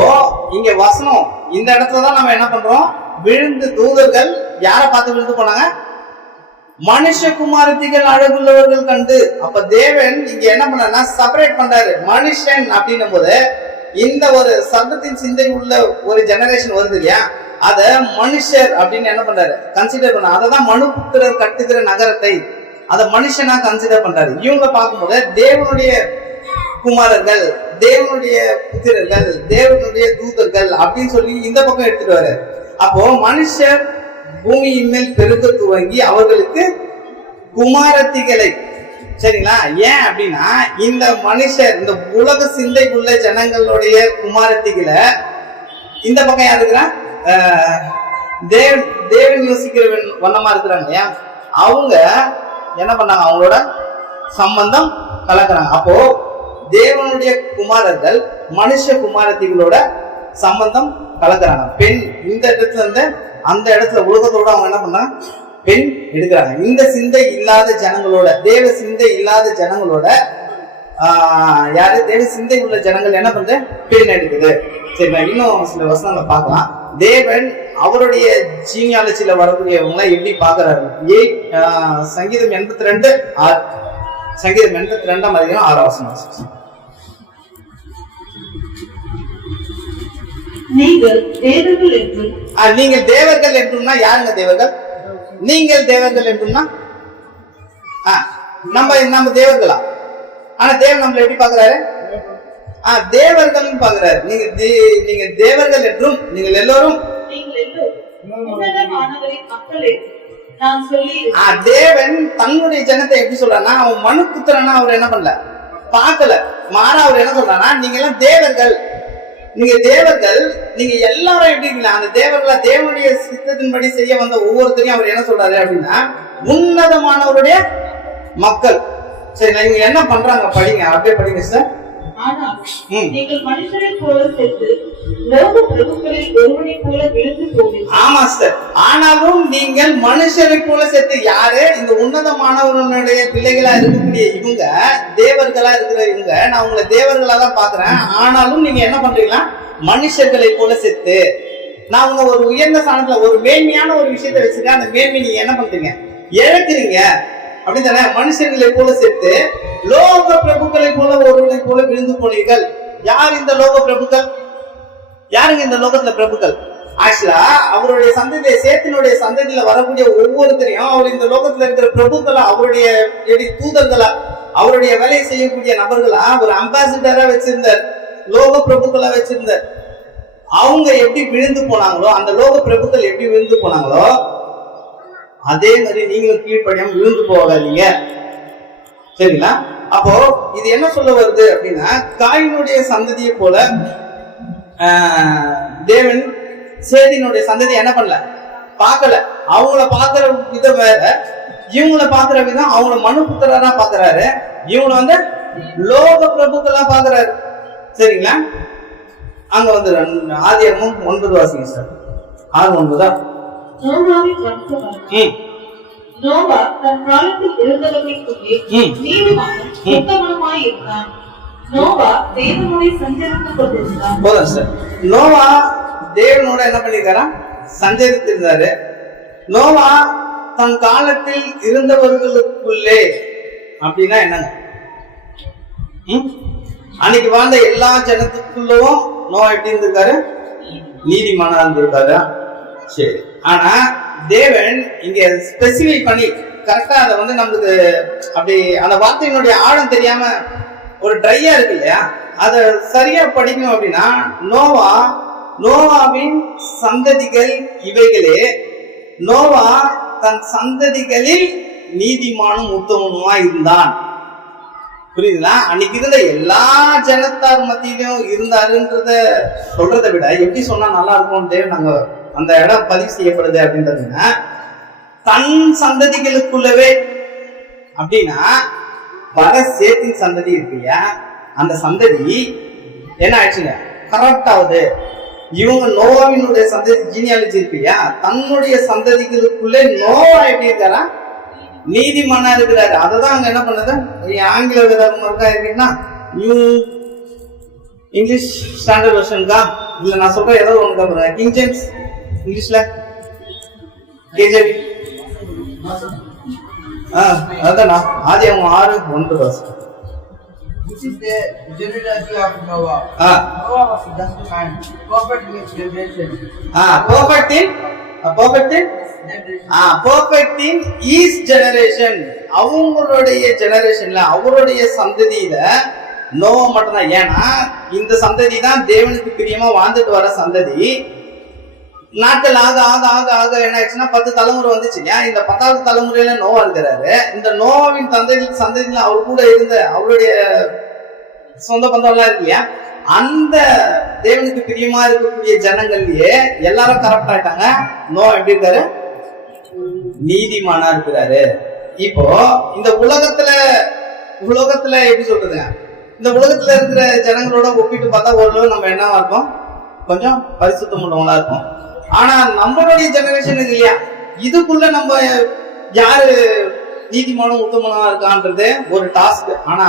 இங்க வசனம் இந்த இடத்துலதான் நம்ம என்ன பண்றோம், விழுந்து தூதர்கள் யாரை பார்த்து விழுந்து போனாங்க? மனுஷகுமாரத்திகள் அழகுள்ளவர்கள் கண்டு. அப்ப தேவன் இங்க என்ன பண்ணா, செப்பரேட் பண்றாரு. மனுஷன் அப்படின்னும் போது இந்த ஒரு சர்வத்தின் சிந்தை உள்ள ஒரு ஜெனரேஷன் வருது இல்லையா, அத மனுஷர் அப்படின்னு என்ன பண்றாரு, கன்சிடர் பண்ண. அததான் மனு புத்திரர் கட்டுகிற நகரத்தை அத மனுஷனா கன்சிடர் பண்றாரு. இவங்க பார்க்கும்போது தேவனுடைய குமாரர்கள், தேவனுடைய புத்திரர்கள், தேவனுடைய தூதர்கள் அப்படின்னு சொல்லி இந்த பக்கம் எடுத்துட்டு வர. அப்போ மனுஷர் பூமியின் மேல் பெருக துவங்கி அவர்களுக்கு குமாரத்திகளை. சரிங்களா? ஏன் அப்படின்னா இந்த மனுஷர், இந்த உலக சிந்தை உள்ள ஜனங்களுடைய குமாரத்திகளை இந்த பக்கம் யார் இருக்கிறா, தேவன் யோசிக்கிற வண்ணமா இருக்கிறாங்க இல்லையா, அவங்க என்ன பண்ணாங்க, அவங்களோட சம்பந்தம் கலக்குறாங்க. அப்போ தேவனுடைய குமாரர்கள் மனுஷ குமாரத்திகளோட சம்பந்தம் கலக்குறாங்க. பெண் இந்த இடத்துல இருந்து அந்த இடத்துல உலகத்தோட அவங்க என்ன பண்ணாங்க, பெண் எடுக்கிறாங்க. இந்த சிந்தை இல்லாத ஜனங்களோட, தேவ சிந்தை இல்லாத ஜனங்களோட யாரு, தேவ சிந்தை உள்ள ஜனங்கள் என்ன பண்ற, பெண் எடுக்குது. சரி, இன்னும் சில வசனங்களை பார்க்கலாம். தேவன் அவருடைய ஜீனியாலஜில வரக்கூடியவங்க எப்படி பாக்குறாரு. சங்கீதம் 82:6, சங்கீதம் 82:6. நீங்கள் தேவர்கள் என்றும். நீங்கள் தேவர்கள் என்றும்னா யாருங்க தேவர்கள்? நீங்கள் தேவர்கள் என்றும்னா நம்ம தேவர்களா? ஆனா தேவன் நம்மள எப்படி பாக்குறாரு, தேவர்கள் பாக்குறாரு. நீங்க தேவர்கள் என்றும் நீங்கள் எல்லோரும் தேவன் தன்னுடைய ஜனத்தை எப்படி சொல்றாருன்னா, அவன் மனு புத்திரனா அவர் என்ன பண்ணல, பார்க்கல. மாறா அவர் என்ன சொல்றாருன்னா, நீங்க எல்லாம் தேவர்கள், நீங்க தேவர்கள், நீங்க எல்லாரும் எப்படி இருக்கீங்களா, அந்த தேவர்களா தேவனுடைய சித்தத்தின்படி செய்ய வந்த ஒவ்வொருத்தரையும் அவர் என்ன சொல்றாரு அப்படின்னா, உன்னதமானவருடைய மக்கள். சரி, இவங்க என்ன பண்றாங்க படிங்க, அப்படியே படிங்க சார். நீங்கள் மனுஷரை போல செத்து லோக பிரபுக்களில் ஒருவனை போல விழுந்து போவீர்கள். ஆமா சார், ஆனாலும் நீங்கள் மனுஷரை போல செத்து, யாரு, இந்த உன்னதமானவர்களுடைய பிள்ளைகளா இருக்கக்கூடிய இவங்க, தேவர்களா இருக்கிற இவங்க, நான் உங்களை தேவர்களா தான் பாக்குறேன். ஆனாலும் நீங்க என்ன பண்றீங்களா, மனுஷர்களை போல செத்து. நான் உங்க ஒரு உயர்ந்த ஸ்தானத்துல ஒரு மேன்மையான ஒரு விஷயத்த வச்சிருக்கேன், அந்த மேன்மை நீங்க என்ன பண்றீங்க, இழக்கிறீங்க அப்படின்னு தானே. மனுஷர்களை போல செத்து லோக பிரபுக்களை போல ஒருவனை போல விழுந்து போனீர்கள். யார் இந்த லோக பிரபுக்கள்? யாருங்க இந்த லோகத்துல பிரபுக்கள்? ஆக்சுவலா அவருடைய சந்ததியை, சேத்தினுடைய சந்ததியில வரக்கூடிய ஒவ்வொருத்தரையும் அவர் இந்த லோகத்துல இருக்கிற பிரபுக்களா, அவருடைய தூதர்களா, அவருடைய வேலையை செய்யக்கூடிய நபர்களா, ஒரு அம்பாசிடரா வச்சிருந்தார், லோக பிரபுக்களா வச்சிருந்தார். அவங்க எப்படி விழுந்து போனாங்களோ, அந்த லோக பிரபுக்கள் எப்படி விழுந்து போனாங்களோ, அதே மாதிரி நீங்களும் கீழ்ப்படியாம விழுந்து போகாதீங்க. சரிங்களா? அப்போ இது என்ன சொல்ல வருது அப்படின்னா, காயினுடைய சந்ததியை போல தேவன் சேதியினுடைய சந்ததி என்ன பண்ணல, பார்க்கல. அவங்கள பாக்குற விதம் வேற, இவங்கள பாக்குற விதம், அவங்கள மனு புத்திரரா பாக்குறாரு, இவங்கள லோக பிரபுக்களா பாக்குறாரு. சரிங்களா? அங்க ஆதியாகமம் 9 வாசிங்க சார். 6:9. நோவா தன் காலத்தில் இருந்தவர்களுக்குள்ளே நீதிமானும் உத்தமனுமாய் இருந்தான். நோவா தேவனோட சஞ்சரித்துக் கொண்டிருந்தான். போதும் சார். நோவா தேவனோட என்ன பண்ணிருக்காரா, சஞ்சரித்திருந்தாரு. நோவா தன் காலத்தில் இருந்தவர்களுக்குள்ளே அப்படின்னா என்னங்க, அன்னைக்கு வாழ்ந்த எல்லா ஜனத்துக்குள்ளவும் நோவா எப்படி இருந்திருக்காரு, நீதிமானா இருந்திருக்காரு. சரி, ஆனா தேவன் இங்க ஸ்பெசிஃபை பண்ணி கரெக்டா அதை வந்து நம்மளுக்கு அப்படி அந்த வார்த்தையினுடைய ஆழம் தெரியாம ஒரு ட்ரையா இருக்கு இல்லையா, அதை சரியா படிக்கணும் அப்படின்னா நோவாவின் சந்ததிகள் இவைகளே, நோவா தன் சந்ததிகளில் நீதிமானும் உத்தமனுமா இருந்தான். புரியுதுங்களா? அன்னைக்கு இருந்த எல்லா ஜனத்தார் மத்தியிலும் இருந்தாருன்றத சொல்றதை விட எப்படி சொன்னா நல்லா இருக்கும்ட்டு நாங்க அந்த இடம் பதிவு செய்யப்படுது அப்படின்றதுன்னா, தன் சந்ததிகளுக்குள்ளவே அப்படின்னா வர சேத்தின் சந்ததி இருக்கு இல்லையா, அந்த சந்ததி என்ன ஆயிடுச்சுங்க, கரெக்ட் ஆகுது. இவங்க நோவாவினுடைய சந்ததி ஜீனியாலஜி இருக்கு இல்லையா, தன்னுடைய சந்ததிகளுக்குள்ளே நோவா எப்படி இருக்காரா, நீதிமானா இருக்கிறாரு. அததான் அங்க என்ன பண்ணது, ஆங்கில விதமா இருக்கா இருக்கீங்கன்னா நியூ இங்கிலீஷ் ஸ்டாண்டர்ட் வெர்ஷன்கா இல்ல நான் சொல்ற ஏதோ ஒண்ணு கிங் ஜேம்ஸ் இங்கிலீஷ்ல கேஜேவி அதானா ஆதியாகமம் 6:1. This is the genealogy of Noah. Noah was a just man, perfect in his generation. Perfect in his generation. அவங்களுடைய ஜெனரேஷன்ல அவருடைய சந்ததியில நோவா மட்டும்தான். ஏன்னா இந்த சந்ததி தான் தேவனுக்கு பிரியமா வாழ்ந்துட்டு வர சந்ததி. நாட்கள் ஆக ஆக ஆக ஆக என்ன ஆயிடுச்சுன்னா 10 தலைமுறை வந்துச்சு இல்லையா, இந்த 10வது தலைமுறையில நோவா இருக்கிறாரு. இந்த நோவாவின் சந்ததியில அவர் கூட இருந்த அவருடைய சொந்த பந்தம் எல்லாம் இருக்கு இல்லையா, அந்த தேவனுக்கு பிரியமா இருக்கக்கூடிய ஜனங்கள்லயே எல்லாரும் கரெக்ட் ஆயிட்டாங்க. நோவா எப்படி இருக்காரு, நீதிமானா இருக்கிறாரு. இப்போ இந்த உலகத்துல எப்படி சொல்றதுங்க, இந்த உலகத்துல இருக்கிற ஜனங்களோட ஒப்பிட்டு பார்த்தா ஓரளவு நம்ம என்னவா இருப்போம், கொஞ்சம் பரிசுத்தம் உள்ளவங்களா இருக்கும். ஆனா நம்மளுடைய ஜெனரேஷன் இருக்கு இல்லையா, இதுக்குள்ள நம்ம யாரு நீதிமானும் உத்தமனா இருக்கான்றது ஒரு டாஸ்க். ஆனா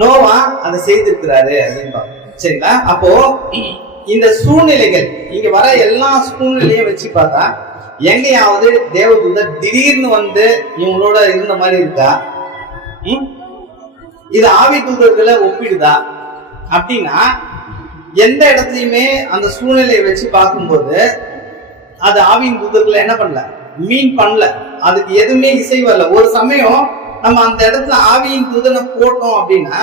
நோவா அதை செய்திருக்கிறாரு அப்படின்னு சரிங்களா. அப்போ இந்த சூழ்நிலைகள் இங்க வர எல்லா சூழ்நிலையும் வச்சு பார்த்தா எங்கேயாவது தேவதூதர் திடீர்னு வந்து இவங்களோட இருந்த மாதிரி இருக்கா, இது ஆவி தூதர்களை ஒப்பிடுதா அப்படின்னா எந்த இடத்துலயுமே அந்த சூழ்நிலையை வச்சு பார்க்கும்போது அது ஆவியின் தூதர்களை என்ன பண்ணல, மீன் பண்ணல, அதுக்கு எதுவுமே இசை வரல. ஒரு சமயம் நம்ம அந்த இடத்துல ஆவியின் தூதனை போட்டோம் அப்படின்னா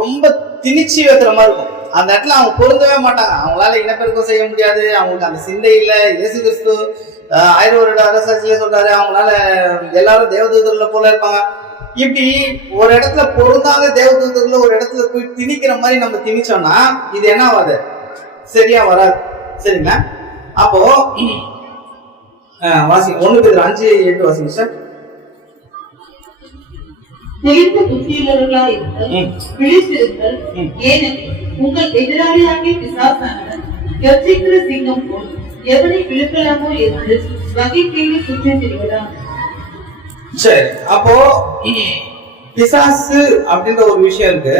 ரொம்ப திணிச்சு வைக்கிற மாதிரி இருக்கும். அந்த இடத்துல அவங்க பொருந்தவே மாட்டாங்க, அவங்களால இனப்பெருக்கம் செய்ய முடியாது, அவங்களுக்கு அந்த சிந்தை இல்ல. இயேசு கிறிஸ்து 1000 வருட அரசாட்சியில சொல்றாரு அவங்களால எல்லாரும் தேவதூதர்களை போல இருப்பாங்க. இப்படி ஒரு இடத்துல பொருந்தாத தேவதூதர்களை ஒரு இடத்துல போய் திணிக்கிற மாதிரி நம்ம திணிச்சோம்னா இது என்ன ஆகாது, சரியா வராது. சரிங்களா? அப்போ வாசிங்க 1 Peter 5:8 வாசிங்க சார். தெளிந்த புத்தியுள்ளவர்களாய் இருங்கள், விழித்திருங்கள். ஏனெனில் உங்கள் எதிராளியாகிய பிசாசானவன் கர்ஜிக்கிற சிங்கம் போல் எவனை விழுக்கலாமோ என்று வகை தேடி சுற்றி திரிகிறான். சரி, அப்போ பிசாசு அப்படின்ற ஒரு விஷயம் இருக்கு.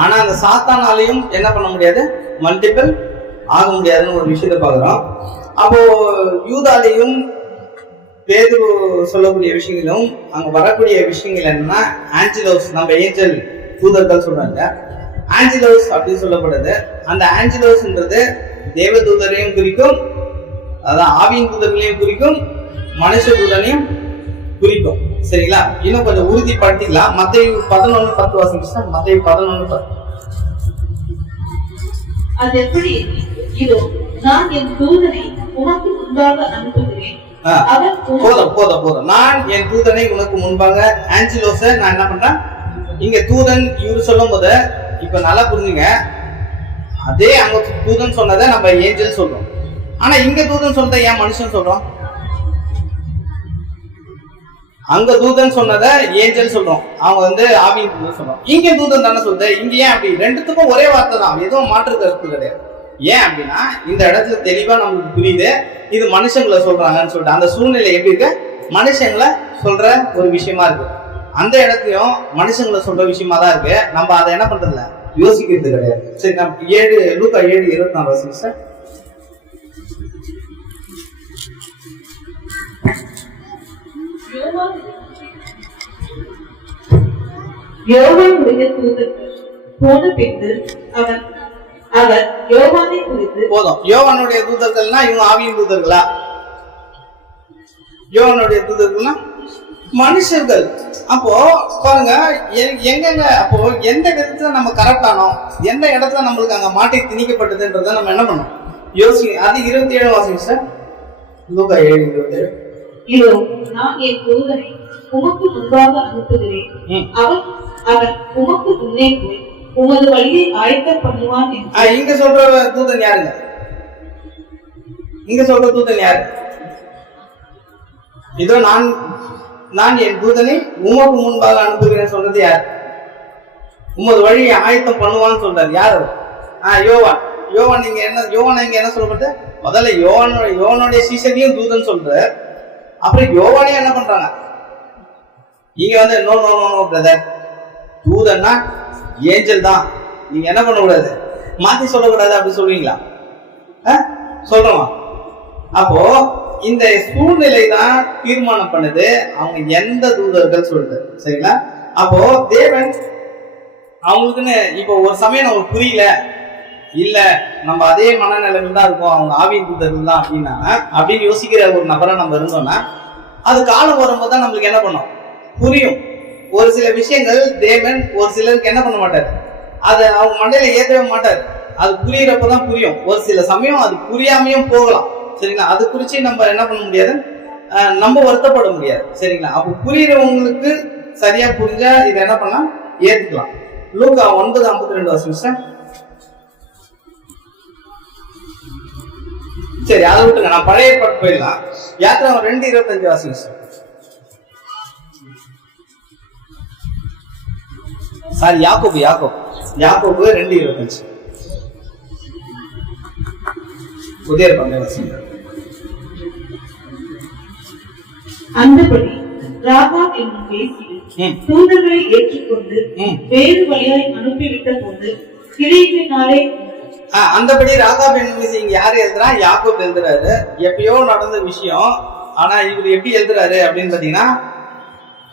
ஆனா அந்த சாத்தானாலையும் என்ன பண்ண முடியாது, மல்டிபிள் ஆக முடியாதுன்னு ஒரு விஷயத்தை பாக்குறோம். அப்போ யூதாலையும் பேதுரு சொல்லக்கூடிய விஷயங்களும் அங்க வரக்கூடிய விஷயங்கள் என்னன்னா ஆஞ்சலோஸ், நம்ம ஏஞ்சல் தூதர்கள் சொல்றாங்க, ஆஞ்சலோஸ் அப்படின்னு சொல்லப்படுது. அந்த ஆஞ்சலோஸ்ன்றது தேவ தூதரையும் குறிக்கும், அதான் ஆவியின் தூதர்களையும் குறிக்கும், மனுஷ தூதனையும் குறிக்கும். சரிங்களா? இன்னும் கொஞ்சம் உறுதிப்படுத்திக்கலாம். மத்தேயு 11:10 வாசிங்க. மத்தேயு 11:10. அது எப்படி, இதோ நான் என் தூதனை உனக்கு முன்பாக அனுப்புகிறேன். போதும். நான் என் தூதனை உனக்கு முன்பாக, ஆஞ்சலோஸ நான் என்ன பண்றேன், இங்க தூதன் இவரு சொல்லும் போது இப்ப நல்லா புரிஞ்சுங்க. அதே அங்க தூதன் சொன்னதை நம்ம ஏஞ்சல் சொல்றோம். ஆனா இங்க தூதன் சொன்னதை ஏன் மனுஷன் சொல்றோம்? அங்க தூதன் சொன்னதை ஏஞ்சல் சொல்றோம், அவங்க வந்து ஆவியின் தூதன் சொல்றோம். இங்க தூதன் தானே சொல்றது. இங்க ஏன் அப்படி, ரெண்டுத்துக்கும் ஒரே வார்த்தை தான், எதுவும் மாற்று கருத்து கிடையாது. ஏன் அப்படின்னா இந்த இடத்துல தெளிவா நமக்கு புரியுது இது மனுஷங்களை சொல்றாங்கன்னு சொல்லிட்டு. அந்த சூழ்நிலை எப்படி இருக்கு, மனுஷங்களை சொல்ற ஒரு விஷயமா இருக்கு. அந்த இடத்துலயும் மனுஷங்களை சொல்ற விஷயமா தான் இருக்கு. நம்ம அதை என்ன பண்றதுல யோசிக்கிறது கிடையாது. சரி, நம்ம லூக்கா 7:24 சார். யோவானுடைய தூதர்கள் போன பின்பு அவர் யோவானை குறித்து, போதும். யோவானுடைய தூதர்கள்னா இவங்க ஆவியின் தூதர்களா? யோவானுடைய தூதர்கள்னா மனுஷர்கள். அப்போ பாருங்க, எங்கெங்க அப்போ எந்த விதத்துல நம்ம கரெக்ட் ஆனோம், எந்த இடத்துல நம்மளுக்கு அங்க மாட்டி திணிக்கப்பட்டதுன்றத நம்ம என்ன பண்ணோம் யோசி. அது 27 வாசிங்க சார். லூக்கா 7:27. இதோ நான் என் தூதனை உமக்கு முன்பாக அனுப்புகிறேன், அவன் உமக்கு முன்னே போய் உமது வழியை ஆயத்தம் பண்ணுவான். இங்க சொல்ற தூதன் யாருங்க? இங்க சொல்ற தூதன் யாரு? இதோ நான் என் தூதனை உமக்கு முன்பாக அனுப்புகிறேன் சொல்றது யார்? உமது வழியை ஆயத்தம் பண்ணுவான்னு சொல்றாரு. யார்? யோவான். யோவான் இங்க என்ன சொல்லப்பட்டு, முதல்ல யோவானுடைய சீசனையும் தூதன் சொல்ற, அப்புறம் யோவானையும் என்ன பண்றாங்க இங்க வந்து no no no no brother, தூதன்னா ஏஞ்சல் தான், நீங்க என்ன பண்ணக்கூடாது, மாத்தி சொல்லக்கூடாது அப்படி சொல்லுவீங்களா? சொல்றோமா? அப்போ இந்த சூழ்நிலை தான் தீர்மானம் பண்ணுது அவங்க எந்த தூதர்கள் சொல்றது. சரிங்களா? அப்போ தேவன் அவங்களுக்குன்னு இப்போ ஒரு சமயம் நமக்கு புரியல, இல்ல நம்ம அதே மனநிலைமையில் தான் இருக்கோம், அவங்க ஆவியின் தூதர்கள் தான் அப்படின்னு யோசிக்கிற ஒரு நபரை நம்ம இருந்தோம்னா, அது காலம் வரும்போது தான் நம்மளுக்கு என்ன பண்ணும் புரியும். ஒரு சில விஷயங்கள் தேவன் ஒரு சிலருக்கு என்ன பண்ண மாட்டார், அதை அவங்க மண்டையில ஏற்றவே மாட்டார். அது புரியறப்பதான் புரியும். ஒரு சில சமயம் அது புரியாமையும் போகலாம். சரிங்களா? அது குறிச்சு நம்ம என்ன பண்ண முடியாது, நம்ம வருத்தப்பட முடியாது. சரிங்களா? அப்போ புரியுறவங்களுக்கு சரியா புரிஞ்சா இதை என்ன பண்ணலாம், ஏத்துக்கலாம். லூக்கா 9:52 வாசிங்க. சரி, அதை விட்டுங்க, நான் பழைய ஏற்பாடு போயிடலாம். யாத்திரை 2:25 வாசிங்க. சாரி, யாக்கோபு 2:25 புதிய ஏற்பாடு வாசிங்க. அந்தபடி ராகாப் என்னும் வேசி தூதர்களை ஏற்றுக்கொண்டு வேறு வழியாய் அனுப்பிவிட்ட போது கிரேக்கினாலே. அந்தபடி ராகாப் என்னும் வேசி இங்க யாரு எழுதுறா? யாக்கோப் எழுதுறாரு. எப்பயோ நடந்த விஷயம், ஆனா இவர் எப்படி எழுதுறாரு அப்படின்னு பாத்தீங்கன்னா,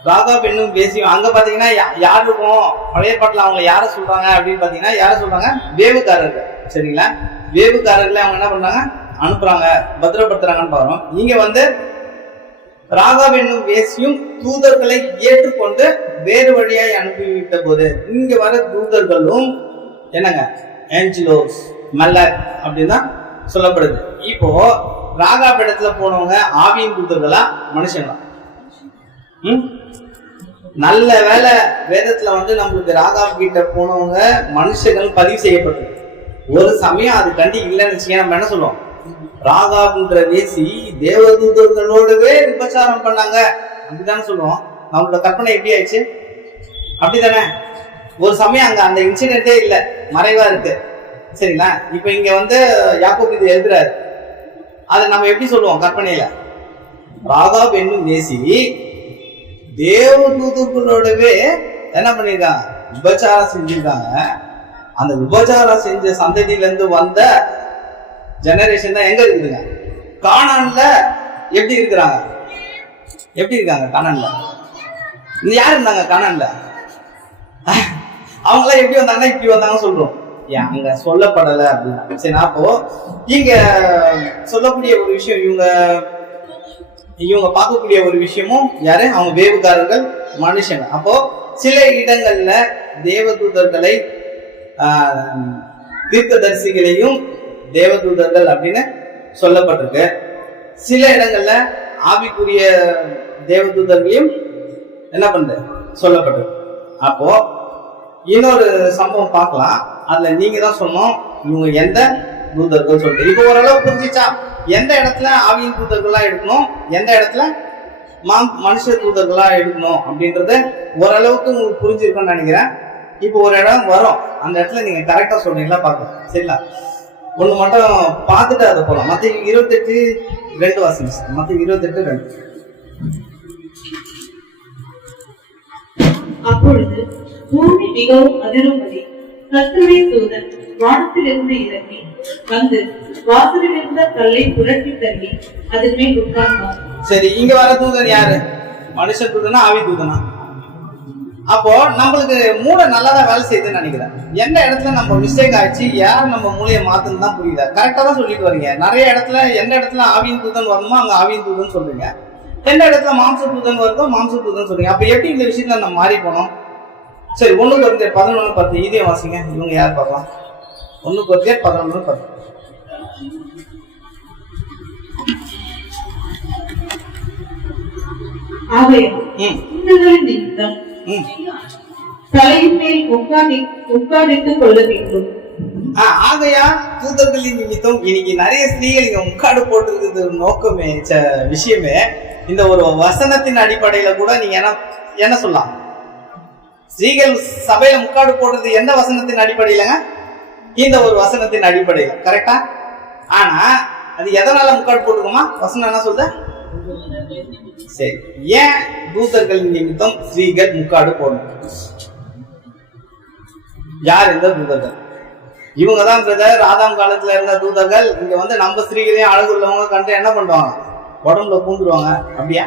ராகாப் என்னும் வேசியும் அங்க பாத்தீங்கன்னா யார் இருக்கும் பழைய பாட்டுல அவங்க யார சொல்றாங்க அப்படின்னு பாத்தீங்கன்னா, யார சொல்றாங்க? வேவுக்காரர்கள். சரிங்களா? வேவுக்காரர்களை அவங்க என்ன பண்றாங்க, அனுப்புறாங்க, பத்திரப்படுத்துறாங்கன்னு பாக்குறோம். இங்க வந்து ராகாப் என்னும் வேசியும் தூதர்களை ஏற்றுக்கொண்டு வேறு வழியாய் அனுப்பிவிட்ட போது, இங்க வர தூதர்களும் என்னங்க ஏஞ்சலோஸ் மல்லக் அப்படின்னு தான் சொல்லப்படுது. இப்போ ராகாப் இடத்துல போனவங்க ஆவியின் தூதர்களா மனுஷங்களா? நல்ல வேலை வேதத்துல வந்து நம்மளுக்கு ராகாப் கிட்ட போனவங்க மனுஷர்கள் பதிவு செய்யப்பட்டது. ஒரு சமயம் அது கண்டி இல்லைன்னு நம்ம என்ன சொல்லுவோம், ராகாப்ன்ற வேசி தேவதூதர்களோடவே விபச்சாரம் பண்ணாங்க அப்படித்தானே சொல்லுவோம். நம்மளோட கற்பனை எப்படி ஆயிடுச்சு? அப்படித்தானே? ஒரு சமயம் அங்க அந்த இன்சிடென்டே இல்லை, மறைவா இருக்கு. சரிங்களா? இப்ப இங்க வந்து யாக்கோபு இது எழுதுறாரு, அதை நம்ம எப்படி சொல்லுவோம் கற்பனையில? ராகாப் என்னும் வேசி தேவதூதர்களோடவே என்ன பண்ணிருக்காங்க, விபச்சாரம் செஞ்சிருக்காங்க. அந்த விபச்சாரம் செஞ்ச சந்ததியில இருந்து வந்த ஜெனரேஷன் தான் எங்க இருக்குதுங்க, கானான்ல. எப்படி இருக்காங்க கானான்ல? யாரு இருந்தாங்க கானான்ல? அவங்களாம் எப்படி வந்தாங்கன்னா இப்படி வந்தாங்க சொல்றோம், அங்க சொல்லப்படலை அப்படின்னா. சரி, அப்போ இங்க சொல்லக்கூடிய ஒரு விஷயம், இவங்க பார்க்கக்கூடிய ஒரு விஷயமும் யாரு, அவங்க வேவுக்காரர்கள் மனுஷங்க. அப்போ சில இடங்கள்ல தேவதூதர்களை தீர்க்கதரிசிகளையும் தேவதூதர்கள் அப்படின்னு சொல்லப்பட்டிருக்கு. சில இடங்கள்ல ஆவிக்குரிய தேவதூதர்களையும் என்ன பண்ற சொல்லப்பட்டிருக்கு. அப்போ இன்னொரு சம்பவம் பார்க்கலாம், அதுல நீங்க தான் சொன்னோம் இவங்க எந்த தூதர்கள் சொல்லிட்டு. இப்போ ஓரளவு புரிஞ்சிச்சா எந்த இடத்துல ஆவியின் தூதர்களா எடுக்கணும், எந்த இடத்துல மனுஷ தூதர்களா எடுக்கணும் அப்படின்றது ஓரளவுக்கு உங்களுக்கு புரிஞ்சிருக்கும்னு நினைக்கிறேன். இப்போ ஒரு இடம் வரும், அந்த இடத்துல நீங்க கரெக்டா சொல்றீங்களா பார்க்கலாம். சரிங்களா? ஒண்ணு மட்டும் பார்த்துட்டு அதை போலாம். மத்திய 28:2 வாசிங்க. மத்திய 28:2. அப்பொழுது பூமி மிகவும் அதிரும்படி கர்த்தருடைய தூதன் வானத்திலிருந்து இறங்கி வந்து வாசலில் இருந்த கல்லை புரட்டி தள்ளி அதன் மேல் உட்கார்ந்தார். சரி, இங்க வர தூதன் யாரு? மனுஷ தூதனா ஆவி தூதனா? அப்போ நம்மளுக்கு மூளை நல்லாதான் வேலை செய்யுதுன்னு நினைக்கிறேன். எந்த இடத்துல நம்ம மிஸ்டேக் ஆயிடுச்சு, யார் நம்ம மூளையை மாத்துன்னு தான் புரியுதா? கரெக்டா தான் சொல்லிட்டு வரீங்க. நிறைய இடத்துல எந்த இடத்துல ஆவியின் தூதன் வரணுமோ அங்க ஆவியின் தூதன் சொல்றீங்க. எந்த இடத்துல மாம்சதூதன் வருதோ மாம்சதூதன் சொல்றீங்க. அப்ப எப்படி இந்த விஷயத்துல நம்ம மாறி போனோம்? சரி, 1 கொரிந்தியர் 11:10 இதையும் வாசிங்க. இவங்க யார் பார்க்கலாம்? 1 கொரிந்தியர் 11:10. ஆகையால் நிமித்தம் தலையின் மேல் உட்கார்ந்து கொள்ள வேண்டும். ஆகையா தூதர்களின் நிமித்தம் இன்னைக்கு நிறைய ஸ்திரீகள் இங்க முக்காடு போட்டிருக்கிறது நோக்கமே விஷயமே இந்த ஒரு வசனத்தின் அடிப்படையில கூட நீங்க என்ன சொல்லலாம்? ஸ்திரீகள் சபையில முக்காடு போடுறது எந்த வசனத்தின் அடிப்படையிலங்க? இந்த ஒரு வசனத்தின் அடிப்படையில, கரெக்டா? ஆனா அது எதனால முக்காடு போட்டுக்குமா? வசனம் என்ன சொல்ற? சரி, ஏன் தூதர்களின் நிமித்தம் ஸ்திரீகள் முக்காடு போடணும்? யார் இந்த தூதர்கள்? இவங்கதான் பிரதர் ஆதாம் காலத்துல இருந்த தூதர்கள். இங்க வந்து நம்ம ஸ்திரீகளையும் அழகு உள்ளவங்க கண்டு என்ன பண்ணுவாங்க? உடம்புல பூந்துருவாங்க. அப்படியா?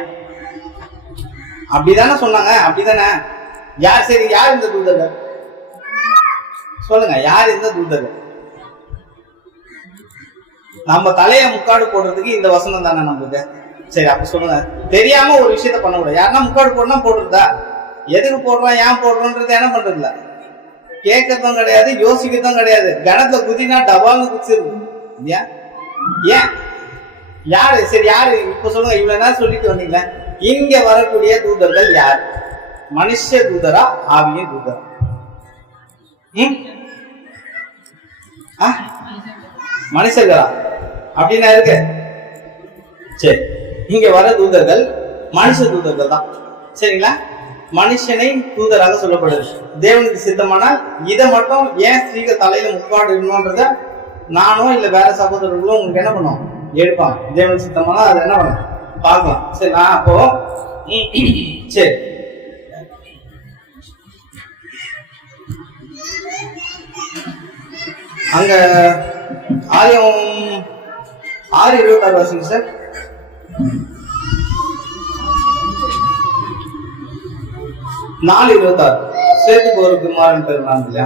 அப்படிதானே சொன்னாங்க? அப்படிதானே? யார் சரி, யார் இந்த தூதர்கள்? சொல்லுங்க, யார் இந்த தூதர்கள்? நம்ம தலைய முக்காடு போடுறதுக்கு இந்த வசனம் தானே நம்மளுக்கு. சரி, அப்ப சொல்லுங்க, தெரியாம ஒரு விஷயத்த பண்ண கூடாது. யாருன்னா முக்காடு போடணும் போடுறதா? எதுக்கு போடுறோம், ஏன் போடுறோன்றது என்ன பண்றதுல கேட்கறதும் கிடையாது, யோசிக்கிறதும் கிடையாது. கணத்துல குதினா டபால்னு குதிச்சிருக்கு. ஏன் யாரு? சரி, யாரு? இப்ப சொல்லுங்க, இவ்வளவு நேரம் சொல்லிட்டு வந்தீங்களே, இங்க வரக்கூடிய தூதர்கள் யார்? மனுஷ தூதரா, ஆவிய தூதரா? மனுஷர்களா அப்படின்னா இருக்கு. சரி, இங்க வர தூதர்கள் மனுஷ தூதர்கள் தான். சரிங்களா? மனுஷனை தூதராக சொல்லப்படுது. தேவனுக்கு சித்தமானால் இதை மட்டும் ஏன் ஸ்திரீகள் தலையில முக்காடு இருக்கணும்ன்றத நானும் இல்ல வேற சகோதரர்களும் உங்களுக்கு என்ன பண்ணுவோம், எடுப்பாங்க. தேவனுக்கு சித்தமானா அதை என்ன பண்ண பார்க்கலாம். சரி, நான் அப்போ சரி அங்க 6:26 வாசிங்க சார். நாலு 26 சேத்துக்கு ஒரு குமாரன் பிறந்தான் இல்லையா?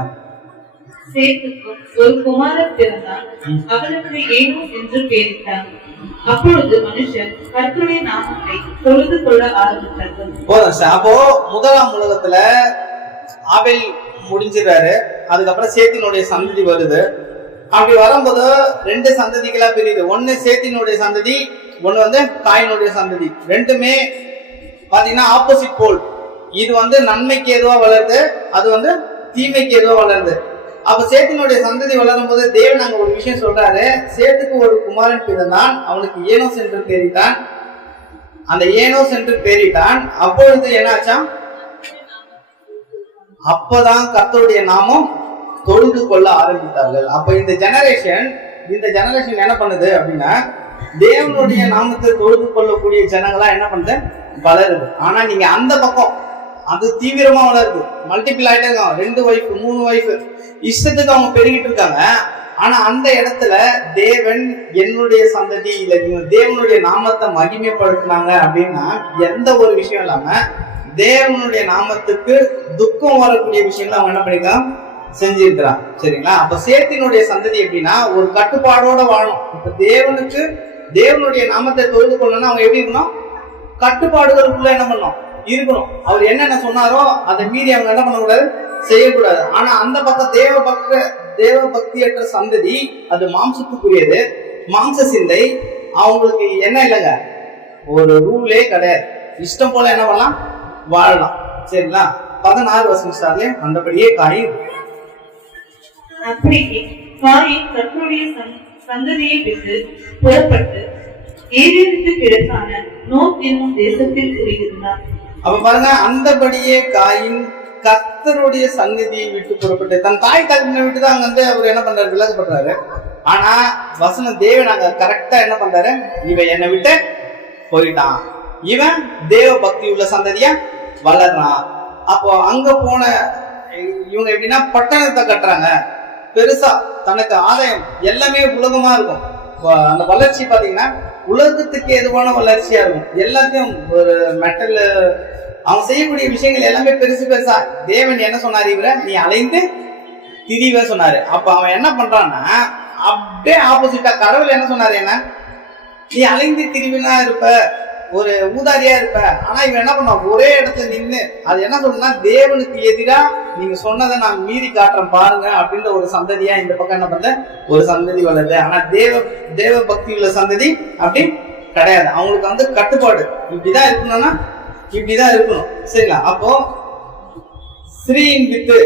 சேத்துக்கு ஒரு குமாரன் பிறந்தான், அவனுக்கு ஏனோஸ் என்று பெயரிட்டான். அப்பொழுது மனுஷன் கர்த்தருடைய நாமத்தை தொழுது கொள்ள ஆரம்பித்தார்கள். போதும் சார். அப்போ முதலாம் உலகத்துல ஆபேல் முடிஞ்சிடாரு. அதுக்கப்புறம் சேத்தினுடைய சந்ததி வருது. அப்படி வரும்போது 2 சந்ததிகளா பிரியுது. ஒண்ணு சேத்தினுடைய சந்ததி, ஒண்ணு வந்து காயினுடைய சந்ததி. ரெண்டுமே பாத்தீங்கன்னா ஆப்போசிட் போல். இது வந்து நன்மைக்கு ஏதுவா வளருது, அது வந்து தீமைக்கு ஏதுவா வளருது. அப்ப சேத்தினுடைய சந்ததி வளரும் போது தேவன் அங்க ஒரு விஷயம் சொல்றாரு. சேத்துக்கு ஒரு குமாரன் பிறந்தான், அவனுக்கு ஏனோஸ் என்று பேரிட்டான். அந்த ஏனோஸ் என்று பேரிட்டான். அப்பொழுது என்னாச்சாம்? அப்பதான் கர்த்தருடைய நாமம் தொழுது கொள்ள ஆரம்பித்தார்கள். அப்ப இந்த ஜெனரேஷன் என்ன பண்ணுது அப்படின்னா, தேவனுடைய நாமத்தை தொழுது கொள்ளக்கூடிய ஜனங்களா என்ன பண்ணுது? வளருது. ஆனா நீங்க அந்த பக்கம் அது தீவிரமா வளருது, மல்டிபிள் ஆயிட்டே இருக்காங்க. 2 வைஃப் 3 வைஃப் இஷ்டத்துக்கு அவங்க பெருகிட்டு இருக்காங்க. ஆனா அந்த இடத்துல தேவன் என்னுடைய சந்ததி இல்ல தேவனுடைய நாமத்தை மகிமைப்படுத்தினாங்க அப்படின்னா எந்த ஒரு விஷயம் இல்லாம தேவனுடைய நாமத்துக்கு துக்கம் வரக்கூடிய விஷயங்கள் அவங்க என்ன பண்ணிருக்காங்க, செஞ்சிருக்கிறான். சரிங்களா? அப்ப சேத்தினுடைய சந்ததி எப்படின்னா ஒரு கட்டுப்பாடோட வாழணும். இப்ப தேவனுடைய நாமத்தை தொழுது கொள்ளணும்னா அவங்க எப்படி இருக்கணும்? கட்டுப்பாடுகளுக்குள்ள என்ன பண்ணணும், இருக்கணும். அவர் என்னென்ன சொன்னாரோ அதை மீறி அவங்க என்ன பண்ணக்கூடாது, செய்யக்கூடாது. ஆனா அந்த பக்கம் தேவ பக்தியற்ற சந்ததி அது மாம்சத்துக்குரியது, மாம்ச சிந்தை. அவங்களுக்கு என்ன இல்லைங்க, ஒரு ரூலே கிடையாது, இஷ்டம் போல என்ன பண்ணலாம், வாழலாம். சரிங்களா? 16 வருஷம் அந்தபடியே காயின் அப்படியே காயின் கர்த்தருடைய சந்ததியை விட்டு புறப்பட்டு ஏதேனுக்கு கிழக்கான நோத் என்னும் தேசத்தில் குடியிருந்தார். அப்ப பாருங்க, அந்தபடியே காயின் கர்த்தருடைய சந்நிதியை விட்டு புறப்பட்டு தன் தாய் தகப்பனை விட்டு தான் அங்க வந்து அவர் என்ன பண்றாரு, விலகப்படுறாரு. ஆனா வசனம் தேவன் அங்க கரெக்டா என்ன பண்றாரு, இவன் என்னை விட்டு போயிட்டான், இவன் தேவ பக்தி உள்ள சந்ததியா வளர்றான். அப்போ அங்க போன இவங்க எப்படின்னா பட்டணத்தை கட்டுறாங்க, பெருசா தனக்கு ஆதாயம் எல்லாமே உலகமா இருக்கும். அந்த வளர்ச்சி பாத்தீங்கன்னா உலகத்துக்கு எதுவான வளர்ச்சியா இருக்கும். எல்லாத்தையும் ஒரு மெட்டல் அவங்க செய்யக்கூடிய விஷயங்கள் எல்லாமே பெருசு பெருசா. தேவன் என்ன சொன்னாரு, இவரை நீ அலைந்து திரிவ சொன்னாரு. அப்ப அவன் என்ன பண்றான்னா அப்படியே ஆப்போசிட்டா கடவுள் என்ன சொன்னாரு, என்ன நீ அலைந்து திரிவினா இருப்ப, ஒரு ஊதாரியா இருப்ப. ஆனா இவன் என்ன பண்ண, ஒரே இடத்துல நின்று அது என்ன சொல்றா, தேவனுக்கு எதிரா நீங்க சொன்னதை நான் மீறி காட்டுறேன் பாருங்க அப்படின்ற ஒரு சந்ததியா இந்த பக்கம் என்ன பண்ண ஒரு சந்ததி வளருது. ஆனா தேவ பக்தி உள்ள சந்ததி அப்படி கிடையாது. அவங்களுக்கு வந்து கட்டுப்பாடு, இப்படிதான் இருக்கணும்னா இப்படிதான் இருக்கணும். சரிங்களா? அப்போ ஸ்ரீயின் வித்து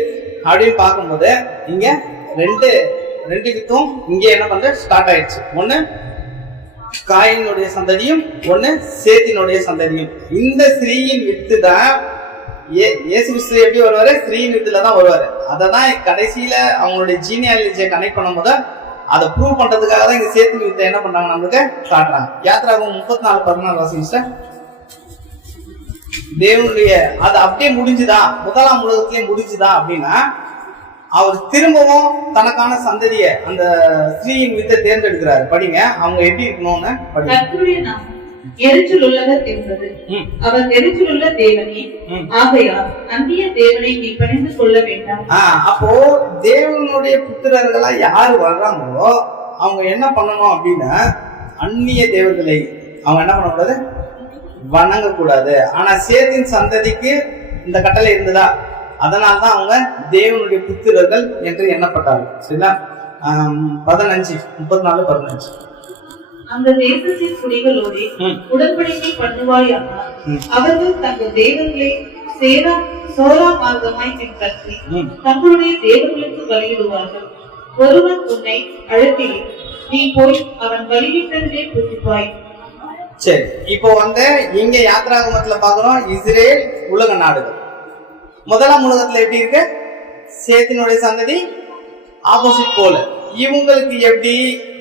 அப்படின்னு பார்க்கும்போது இங்க ரெண்டு வித்தும் இங்க என்ன பண்ற ஸ்டார்ட் ஆயிடுச்சு. ஒண்ணு காயினுடைய சந்ததியும், ஒண்ணு சேத்தினுடைய சந்ததியும். இந்த ஸ்ரீயின் வித்து தான் இயேசு கிறிஸ்து எப்படி வருவாரு, ஸ்ரீயின் வித்துல தான் வருவாரு. அததான் கடைசியில அவங்களுடைய ஜீனியாலஜியை கனெக்ட் பண்ணும் போது அதை ப்ரூவ் பண்றதுக்காக தான் இங்க சேத்தின் வித்தை என்ன பண்றாங்க, நம்மளுக்கு காட்டுறாங்க. யாத்திராகம் 34:14 வாசிங்க. தேவனுடைய அது அப்படியே முடிஞ்சுதா, முதலாம் உலகத்திலே முடிஞ்சுதா அப்படின்னா அவர் திரும்பவும் தனக்கான சந்ததியை அந்த ஸ்ரீயின் வித்தை தேர்ந்தெடுக்கிறாரு. படிங்க, அவங்க எப்படி இருக்கணும்னு படிங்க. எரிச்சல் உள்ளவர் என்பது அவர் எரிச்சல் உள்ள தேவனே, ஆகையால் அந்நிய தேவனை நீ பணிந்து கொள்ள வேண்டாம். அப்போ தேவனுடைய புத்திரர்களா யாரு வர்றாங்களோ அவங்க என்ன பண்ணணும் அப்படின்னா, அந்நிய தேவர்களை அவங்க என்ன பண்ணக்கூடாது, வணங்க கூடாது. ஆனா சேத்தின் சந்ததிக்கு இந்த கட்டளை இருந்ததா, அதனால்தான் அவங்க தேவனுடைய புத்திரர்கள் என்று எண்ணப்பட்டார்கள். சரிங்களா? 34:15 அந்த தேசத்தின் குடிகளோடு உடன்படிக்கை பண்ணுவாயானால் அவர்கள் தங்கள் தேவர்களை சோரா மார்க்கமாய் பின்பற்றி தங்களுடைய தேவர்களுக்கு பலியிடுவார்கள். ஒருவன் உன்னை அழைப்பில் நீ போய் அவன் பலியிட்டதிலே புசிப்பாய். சரி, இப்போ வந்து இங்க யாத்திராகமத்துல பாக்குறோம் இஸ்ரேல் உலக நாடுகள். முதலாம் உலகத்துல எப்படி இருக்கு, சேத்தினுடைய சந்ததி ஆப்போசிட் போல. இவங்களுக்கு எப்படி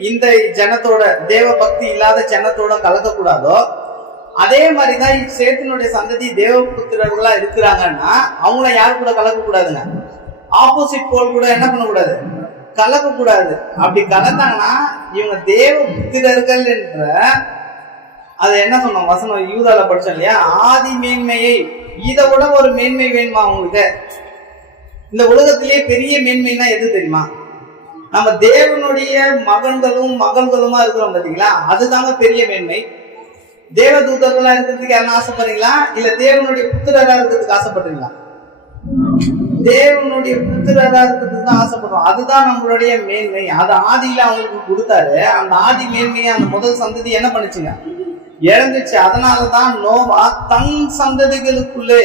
இந்த ஜனத்தோட தேவ பக்தி இல்லாத ஜனத்தோட கலக்க கூடாதோ, அதே மாதிரிதான் சேத்தினுடைய சந்ததி தேவ புத்திரர்களா இருக்கிறாங்கன்னா அவங்கள யாரு கூட கலக்க கூடாதுங்க, ஆப்போசிட் போல் கூட என்ன பண்ணக்கூடாது, கலக்க கூடாது. அப்படி கலந்தாங்கன்னா இவங்க தேவ புத்திரர்கள் என்ற அது என்ன சொன்னோம் வசனம் யூதால படிச்சோம் இல்லையா, ஆதி மேன்மையை இதை விட ஒரு மேன்மை வேணுமா உங்களுக்கு? இந்த உலகத்திலேயே பெரிய மேன்மைனா எது தெரியுமா? நம்ம தேவனுடைய மகன்களுமா இருக்கிறோம் பாத்தீங்களா, அதுதாங்க பெரிய மேன்மை. தேவ தூதர்களா இருக்கிறதுக்கு யாரும் ஆசைப்படுறீங்களா, இல்ல தேவனுடைய புத்திரரா இருக்கிறதுக்கு ஆசைப்படுறீங்களா? தேவனுடைய புத்திரரா இருக்கிறதுக்கு தான் ஆசைப்படுறோம். அதுதான் நம்மளுடைய மேன்மை. அது ஆதியில அவங்களுக்கு கொடுத்தாரு. அந்த ஆதி மேன்மையை அந்த முதல் சந்ததி என்ன பண்ணுச்சுங்க, இழந்துச்சு. அதனாலதான் நோவா தன் சந்ததிகளுக்குள்ளே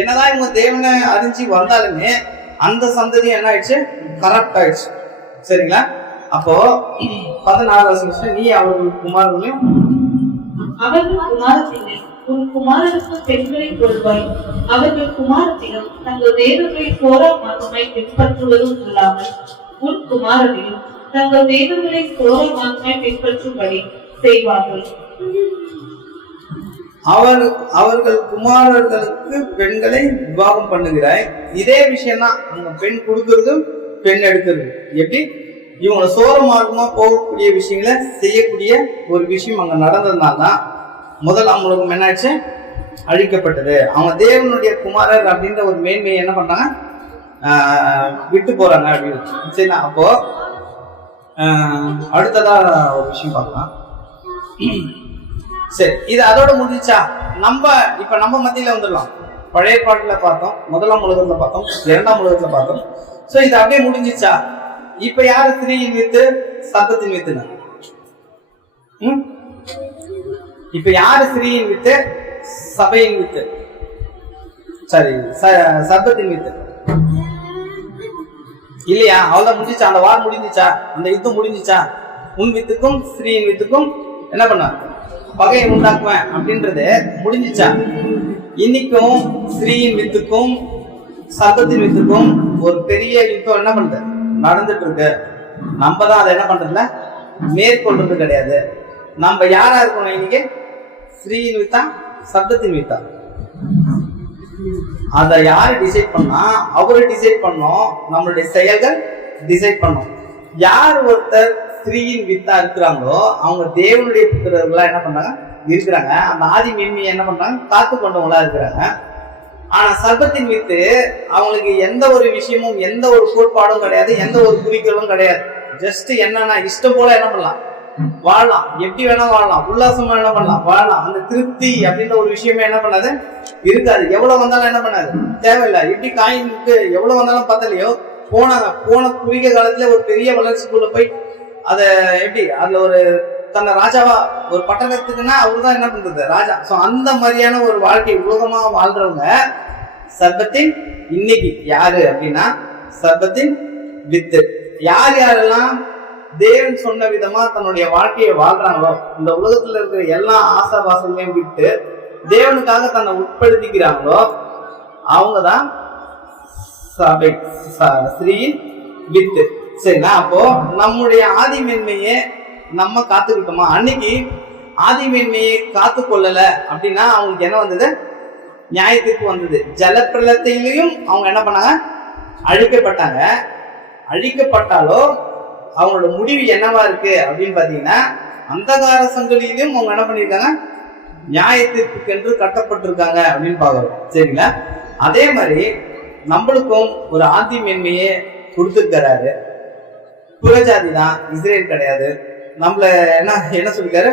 என்னதான் இவங்க தேவனை அறிஞ்சு வந்தாலுமே அந்த சந்ததி என்ன ஆயிடுச்சு, கரப்ட் ஆயிடுச்சு. சரிங்களா? அப்போ 14 நீ அவர்கள் குமாரர்களையும் உன் குமாரனுக்கு பெண்களை கொள்வாய். அவர்கள் குமாரத்திலும் தங்கள் தேவர்களை சோரா மார்க்கமாய் பின்பற்றுவதும் இல்லாமல் உன் குமாரனையும் தங்கள் தேவர்களை சோரா மார்க்கமாய் பின்பற்றும்படி செய்வார்கள். அவர்கள் குமாரர்களுக்கு பெண்களை விவாகம் பண்ணுகிறாய். இதே விஷயம் தான் அவங்க பெண் கொடுக்கறதும் பெண் எடுக்கிறது. எப்படி இவங்க சோர மார்க்கமா போகக்கூடிய விஷயங்களை செய்யக்கூடிய ஒரு விஷயம் அங்க நடந்ததுனால்தான் முதலாம் உலகம் என்னாச்சு, அழிக்கப்பட்டது. அவங்க தேவனுடைய குமாரர் அப்படின்ற ஒரு மேன்மையை என்ன பண்றாங்க, விட்டு போறாங்க அப்படின்னு. சரிங்களா? அப்போ அடுத்ததா ஒரு விஷயம் பார்க்கலாம். சரி, இது அதோட முடிஞ்சா இப்ப நம்ம மத்தியில வந்துடலாம். பழைய பாட்டுல பார்த்தோம், முதலாம் உலகத்துல பார்த்தோம், இரண்டாம் உலகத்துல பார்த்தோம். சோ இது அப்படியே முடிஞ்சிச்சா? இப்ப யாரு ஸ்திரீயின் வித்து சர்ப்பத்தின் வித்துனா? இப்ப யாரு ஸ்திரீயின் வித்து சபையின் வித்து, சரி சர்ப்பத்தின் வித்து இல்லையா? அவ்வளவுதான் முடிஞ்சிச்சா? அந்த வார் முடிஞ்சிச்சா? அந்த யுத்தம் முடிஞ்சிச்சா? உன் வித்துக்கும் ஸ்திரீயின் வித்துக்கும் என்ன பண்ண பகையை உண்டாக்குவேன் அப்படின்றது முடிஞ்சிச்சா? இன்னைக்கும் ஸ்திரீயின் வித்துக்கும் சர்ப்பத்தின் வித்துக்கும் ஒரு பெரிய யுத்தம் என்ன பண்றது நடந்துட்டு இருக்கு. நம்ம தான் அதை என்ன பண்றதுல மேற்கொள்றது கிடையாது. நம்ம யாரா இருக்கணும் இன்னைக்கு? ஸ்திரீயின் வித்தா சர்ப்பத்தின் வித்தா? அதை யாரு டிசைட் பண்ணா? அவரு டிசைட் பண்ணோம். நம்மளுடைய செயல்கள் டிசைட் பண்ணோம். யார் ஒருத்தர் ஸ்திரீயின் வித்தா இருக்கிறாங்களோ அவங்க தேவனுடைய புத்திரர்களா என்ன பண்றாங்க இருக்கிறாங்க. அந்த ஆதி மேன்மையை என்ன பண்றாங்க காத்து கொண்டவங்களா இருக்கிறாங்க. ஆனா சர்ப்பத்தின் வித்து அவங்களுக்கு எந்த ஒரு விஷயமும் எந்த ஒரு கோட்பாடும் கிடையாது, எந்த ஒரு குறிக்கோளும் கிடையாது. ஜஸ்ட் என்னன்னா இஷ்டம் போல என்ன பண்ணலாம் வாழலாம், எப்படி வேணா வாழலாம், உல்லாசமா என்ன பண்ணலாம் வாழலாம். அந்த திருப்தி அப்படின்ற ஒரு விஷயமே என்ன பண்ணாது இருக்காது. எவ்வளவு வந்தாலும் என்ன பண்ணாது தேவையில்லை. எப்படி காயினுக்கு எவ்வளவு வந்தாலும் பத்தலையோ போன குறுகிய காலத்துல ஒரு பெரிய வளர்ச்சிக்குள்ள போய் அதை எப்படி அதுல ஒரு தன்னை ராஜாவா ஒரு பட்டணத்துக்குன்னா அவருதான் என்ன பண்றது ராஜா. சோ அந்த மாதிரியான ஒரு வாழ்க்கை உலகமா வாழ்றவங்க சர்பத்தின் இன்னைக்கு யாரு அப்படின்னா சர்பத்தின் வித்து. யார் யாரெல்லாம் தேவன் சொன்ன விதமா தன்னுடைய வாழ்க்கையை வாழ்றாங்களோ, இந்த உலகத்துல இருக்கிற எல்லா ஆசாபாசங்களையும் விட்டு தேவனுக்காக தன்னை உட்படுத்திக்கிறாங்களோ அவங்கதான் சபை ஸ்ரீயின் வித்து. சரிங்களா? அப்போ நம்முடைய ஆதிமேன்மையை நம்ம காத்துக்கிட்டோமா? அன்னைக்கு ஆதிமேன்மையை காத்து கொள்ளல அப்படின்னா அவங்களுக்கு என்ன வந்தது? நியாயத்திற்கு வந்தது. ஜலப்பிரளயத்திலையும் அவங்க என்ன பண்ணாங்க? அழிக்கப்பட்டாங்க. அழிக்கப்பட்டாலோ அவங்களோட முடிவு என்னவா இருக்கு அப்படின்னு பாத்தீங்கன்னா அந்தகார சங்கலியிலும் அவங்க என்ன பண்ணிருக்காங்க? நியாயத்திற்கென்று கட்டப்பட்டிருக்காங்க அப்படின்னு பாக்குறோம். சரிங்களா? அதே மாதிரி நம்மளுக்கும் ஒரு ஆதி மேன்மையை கொடுத்துருக்கிறாரு. புறஜாதி தான், இஸ்ரேல் கிடையாது. நம்மள என்ன சொல்லிருக்காரு?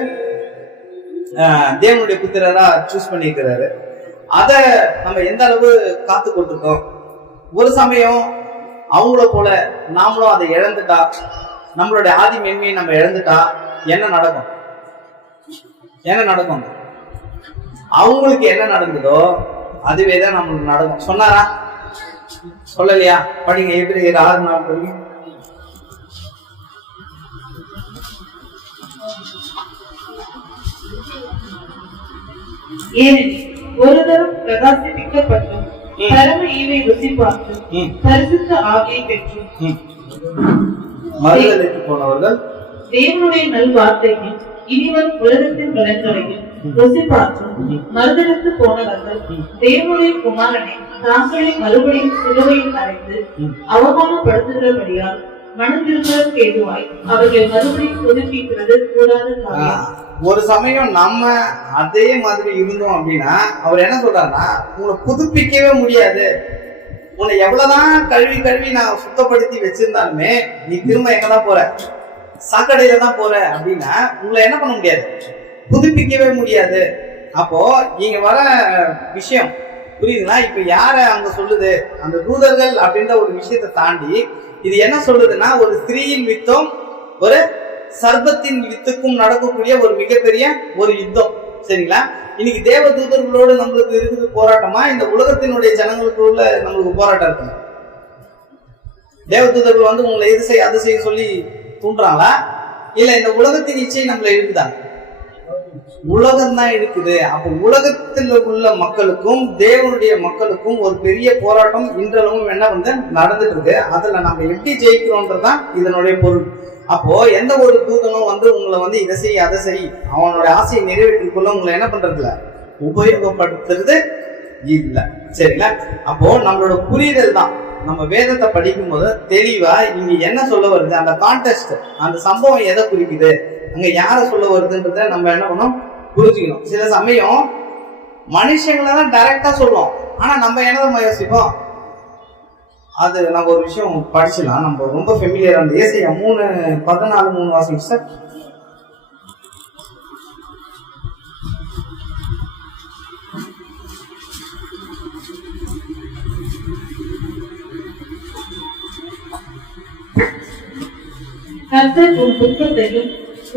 தேவனுடைய புத்திரரா சூஸ் பண்ணிருக்கிறாரு. அத நம்ம எந்த அளவு காத்து கொண்டிருக்கோம்? ஒரு சமயம் அவங்கள போல நாமளும் அதை இழந்துட்டா, நம்மளுடைய ஆதி மேன்மையை நம்ம இழந்துட்டா என்ன நடக்கும்? என்ன நடக்கும்? அவங்களுக்கு என்ன நடந்ததோ அதுவேதான் நம்மளுக்கு நடக்கும். சொன்னாரா? சொல்லலையா? படிங்க, எப்படி 6 நாள் படிங்க. ஏனெனில் ஒரு தரம் பிரகாசிப்பிக்கப்பட்டும் பரம ஈவை ருசி பார்த்தும் பரிசுத்த ஆவியை பெற்றும் மறுதலைக்கு போனவர்கள் தேவனுடைய நல்வார்த்தையும் இனிவரும் உலகத்தின் பலன்களையும் ருசி பார்த்தும் மறுதலுக்கு போனவர்கள் தேவனுடைய குமாரனை தாங்களே மறுபடியும் சிலுவையில் அறைந்து அவமானப்படுத்துகிறபடியால் மனதிருப்பதற்கு ஏதுவாய் அவர்கள் மறுபடியும் புதுப்பிக்கிறது கூடாத காரியம். ஒரு சமயம் நம்ம அதே மாதிரி இருந்தோம் அப்படின்னா அவர் என்ன சொல்றாருன்னா, உங்களை புதுப்பிக்கவே முடியாது. உன்னை எவ்வளவுதான் கழுவி நான் சுத்தப்படுத்தி வச்சிருந்தாலுமே நீ திரும்ப எங்கதான் போற? சாக்கடையில தான் போற அப்படின்னா உங்களை என்ன பண்ண முடியாது? புதுப்பிக்கவே முடியாது. அப்போ நீங்க வர விஷயம் புரியுதுங்களா? இப்ப யார அங்க சொல்லுது? அந்த தூதர்கள் அப்படின்ற ஒரு விஷயத்தை தாண்டி இது என்ன சொல்லுதுன்னா, ஒரு ஸ்திரீயின் வித்தும் ஒரு சர்பத்தின் வித்துக்கும் நடக்கக்கூடிய ஒரு மிகப்பெரிய ஒரு யுத்தம். சரிங்களா? இன்னைக்கு தேவ தூதர்களோடு நம்மளுக்கு இருக்குது போராட்டமா, இந்த உலகத்தினுடைய ஜனங்களுக்குள்ள நம்மளுக்கு போராட்டம் இருக்கு? தேவ தூதர்கள் வந்து உங்களை எது செய்ய அது செய்ய சொல்லி தூண்டுறாங்களா? இல்ல இந்த உலகத்தின் இச்சை நம்மளை இருக்குதாங்க? உலகம் தான் இருக்குது. அப்ப உலகத்தில் உள்ள மக்களுக்கும் தேவனுடைய மக்களுக்கும் ஒரு பெரிய போராட்டம் இன்றளவும் என்ன வந்து நடந்துட்டு இருக்கு. அதுல நம்ம எப்படி ஜெயிக்கிறோம்ன்றதுதான் இதனுடைய பொருள். அப்போ எந்த ஒரு தூதனும் வந்து உங்களை வந்து இதை செய் அதை செய் அவனோட ஆசையை நிறைவேற்றிக்கொள்ள உங்களை என்ன பண்றதுல உபயோகப்படுத்துறது இல்ல. சரிங்களா? அப்போ நம்மளோட புரிதல் தான் நம்ம வேதத்தை படிக்கும் போது தெளிவா இங்க என்ன சொல்ல வருது, அந்த கான்டெக்ஸ்ட், அந்த சம்பவம் எதை குறிக்குது, அங்க யார சொல்ல வருதுன்றத நம்ம என்ன பண்ணணும் புரிஞ்சுக்கணும். சில சமயம் மனுஷங்களை தான் டைரக்டா சொல்லுவோம், ஆனா நம்ம என்ன யோசிப்போம்? அது நம்ம ஒரு விஷயம் படிச்சலாம், நம்ம ரொம்ப ஃபெமிலியர். அந்த ஏசாயா 3:14 வாசிங்க சார். கர்த்தர் உன் துக்கத்தையும்